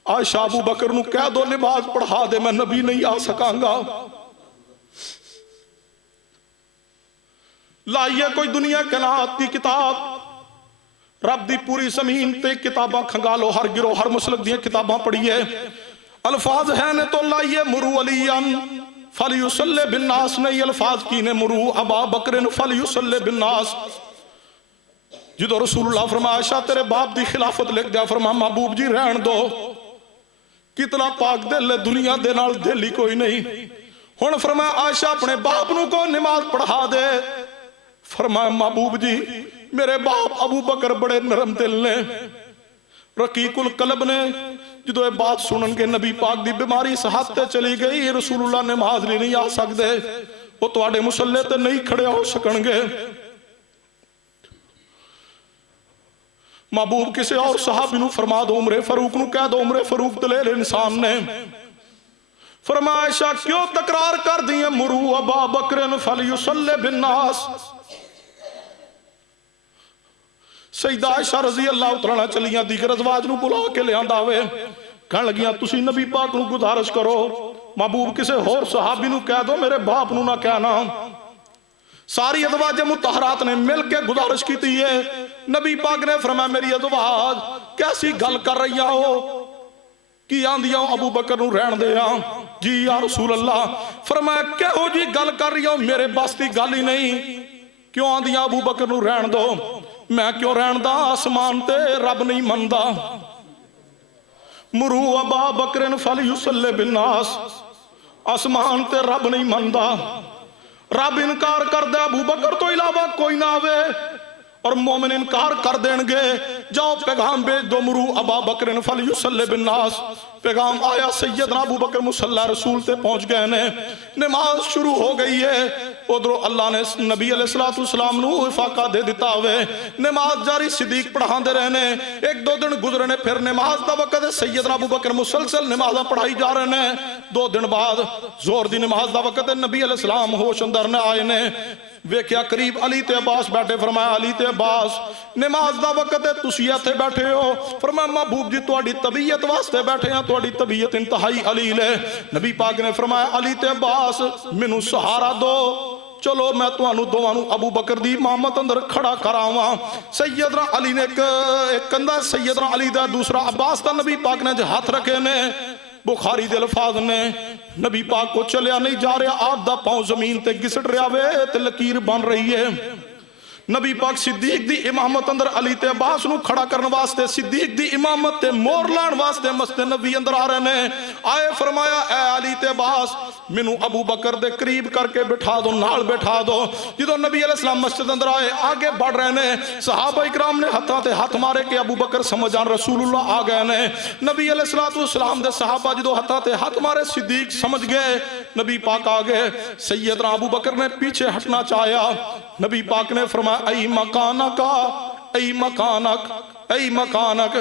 عائشہ ابو بکر نو کہہ دو نماز پڑھا دے، میں نبی نہیں آ سکاں گا. لائیے کوئی دنیا کائنات کی کتاب، رب دی پوری زمین تے کتاباں کھنگالو، ہر گروہ ہر مسلک دی کتاباں پڑھیے. الفاظ ہیں نے تو لائیے مرو علیان فلیصلی بالناس، نہیں الفاظ کی نے مرو ابا بکر فلیصلی بالناس. جدو رسول اللہ فرمایا عائشہ تیرے باپ دی خلافت لکھ دیا. فرمایا محبوب جی رہن دو، کتنا پاک دل ہے، دنیا دے نال دل ہی کوئی نہیں. ہن فرمایا عائشہ اپنے باپ نو کو نماز پڑھا دے. فرمایا محبوب جی میرے باپ ابو بکر بڑے نرم دل نے، رقیق القلب نے، جدو یہ بات سنن کے نبی پاک دی بیماری اس حد تے چلی گئی رسول اللہ نماز لی نہیں آ سکتے وہ تواڈے مصلے تے نہیں کھڑے ہو سکن گے محبوب کسی اور صحابی نو فرما دو عمر فاروق نو کہہ دو عمر فاروق دلیر انسان نے فرمایا عائشہ کیوں تکرار کر دیئے مرو ابا بکر فلیصلی بالناس سیدہ عائشہ رضی اللہ عنہ چلیاں دیگر ازواج نو بلا کے لے آندا ہوئے کہن لگیاں تسی نبی پاک نو گزارش کرو محبوب کسے اور صحابی نو کہہ دو میرے باپ نو نہ کہنا ساری ازواج مطہرات نے مل کے گزارش کی تھی ہے نبی پاک نے فرمایا میری ازواج کیسی گل کر رہی ہو کی آندیاں ابو بکر نو رہن دے جی یا رسول اللہ فرمایا کہو جی گل کر رہی ہو میرے بس دی گل ہی نہیں کیوں آندیاں ابو بکر نو رہن دو میں کیوں رہن دا آسمان تے رب نہیں مندا مرو ابا بکر فلیصلی بالناس آسمان تے رب نہیں مندا رب انکار کر دے ابو بکر تو علاوہ کوئی نہ آوے اور مومن انکار کر دیں گے جاؤ پیغام بھیج دو مرو ابا بکر فلیصلی بالناس پیغام آیا سیدنا ابو بکر مصلی رسول تے پہنچ گئے نے نماز شروع ہو گئی ہے ادھروں اللہ نے نبی علیہ السلام نو افاقہ دے دیتا ہوئے نماز جاری صدیق پڑھان دے رہنے ایک دو دن گزرنے پھر نماز دا وقت ہے سیدنا ابو بکر مسلسل نمازہ پڑھائی جا رہے ہیں 2 دن بعد زور دی نماز دا وقت ہے نبی علیہ السلام ہوش اندر نے آئے نے ویکھیا قریب علی تے عباس بیٹھے فرمایا علی تے عباس نماز دا وقت ہے تسی ایتھے بیٹھے ہو فرمایا محبوب جی تواڈی طبیعت واسطے بیٹھے ہیں تواڈی طبیعت انتہائی علیل ہے نبی پاک نے فرمایا علی تے عباس مینوں سہارا دو چلو میں توانو دوانو ابو بکر دی امامت اندر کھڑا کراواں سیدنا علی نے ایک کندھا سیدنا علی دا دوسرا عباس دا نبی پاک نے ہاتھ رکھے نے بخاری دے الفاظ نے نبی پاک کو چلیا نہیں جا رہا آپ دا پاؤں زمین تے گسٹ رہا وے تے لکیر بن رہی ہے نبی پاک صدیق دی امامت اندر علی تے عباس نو کھڑا کرن واسطے صدیق دی امامت تے مور لان واسطے مسجد نبی اندر آ رہے نے آئے فرمایا اے علی تے عباس مینوں ابو بکر دے قریب کر کے بٹھا دو نال بٹھا دو جدو نبی علیہ السلام مسجد اندر آئے آگے بڑھ رہے نے صحابہ اکرام نے ہتھاں تے ہاتھ مارے کہ ابو بکر سمجھان رسول اللہ آ گئے نے نبی علیہ السلام دے صحابہ جدو ہتھاں تے ہاتھ مارے صدیق سمجھ گئے نبی پاک آگے سیدنا ابو بکر نے پیچھے ہٹنا چاہیا نبی پاک نے فرمایا ای مکانکا ای مکانک ای مکانک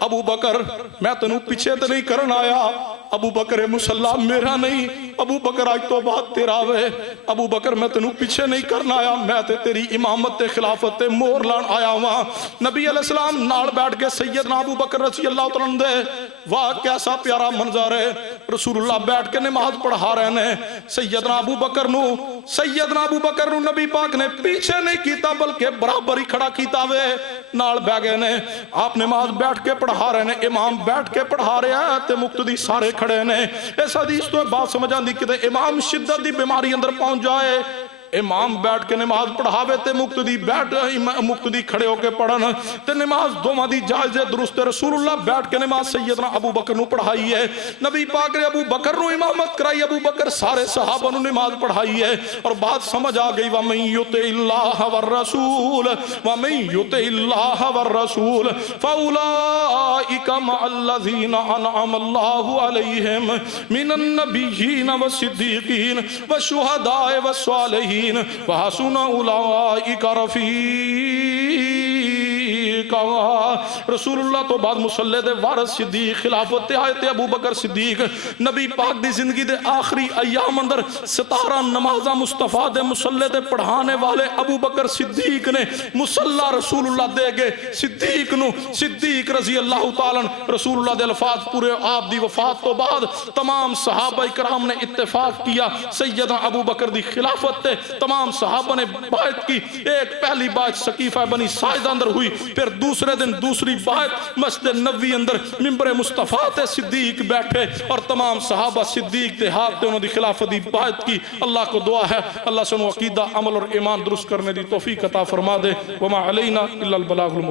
ابو بکر میں تنو پیچھے تے نہیں کرن آیا ابو بکر مصلی میرا نہیں ابو بکر آج تو بات تیرا وے ابو بکر میں تنو پیچھے نہیں کرنا آیا میں تے تیری امامت تے خلافت تے مور لان آیا ہوا نبی علیہ السلام نال بیٹھ کے سیدنا ابو بکر رضی اللہ عنہ دے واہ کیسا پیارا منظر ہے رسول اللہ بیٹھ کے نماز پڑھا رہے ہیں سیدنا ابو بکر نو نبی پاک نے پیچھے نہیں کیتا بلکہ برابر ہی کھڑا کیتا وے نال بہ گئے نے آپ نماز بیٹھ کے پڑھا رہے ہیں امام بیٹھ کے پڑھا رہے ہیں تے مقتدی سارے کھڑے نے اس حدیث تو بات سمجھ آندی کہ امام شدت دی بیماری اندر پہنچ جائے امام بیٹھ کے نماز پڑھاوے تے مقتدی کھڑے ہو کے پڑھن تے نماز دوواں دی جائز ہے درست ہے رسول اللہ بیٹھ کے نماز سیدنا ابو بکر نو پڑھائی ہے نبی پاک نے ابو بکر نو امامت کرائی ابو بکر سارے صحابہ نو نماز پڑھائی ہے اور بات سمجھ آ گئی وَمَن يُطِعِ اللَّهَ وَالرَّسُولَ وَمَن يُطِعِ اللَّهَ وَالرَّسُولَ فَأُولَئِكَ مَعَ الَّذِينَ أَنْعَمَ اللَّهُ عَلَيْهِمْ مِنَ النَّبِيِّينَ وَالصِّدِّيقِينَ وَالشُّهَدَاءِ وَالصَّالِحِينَ وَحَسُنَ أُولَئِكَ رَفِيقًا رسول اللہ تو بعد مصلی دے وارث صدیق خلافت تے آئے تے ابو بکر صدیق نبی پاک دی زندگی دے آخری ایام اندر 17 نمازہ مصطفیٰ دے مصلی دے پڑھانے والے ابو بکر صدیق نے مصلی رسول اللہ دے گے صدیق رضی اللہ تعالیٰ رسول اللہ دے الفاظ پورے آپ دی وفات تو بعد تمام صحابہ اکرام نے اتفاق کیا سیدنا ابو بکر دی خلافت تے تمام صحابہ نے بائت کی ایک پہلی بائت سقیفہ بنی ساعدہ اندر ہوئی پھر دوسرے دن دوسری بائت مسجد نبوی اندر ممبر مصطفیٰ تے صدیق بیٹھے اور تمام صحابہ صدیق تے ہاتھ تے انہوں دی خلافت دی بائت کی اللہ کو دعا ہے اللہ سے عقیدہ عمل اور ایمان درست کرنے دی توفیق عطا فرما دے وما علینا الا البلاغ المبین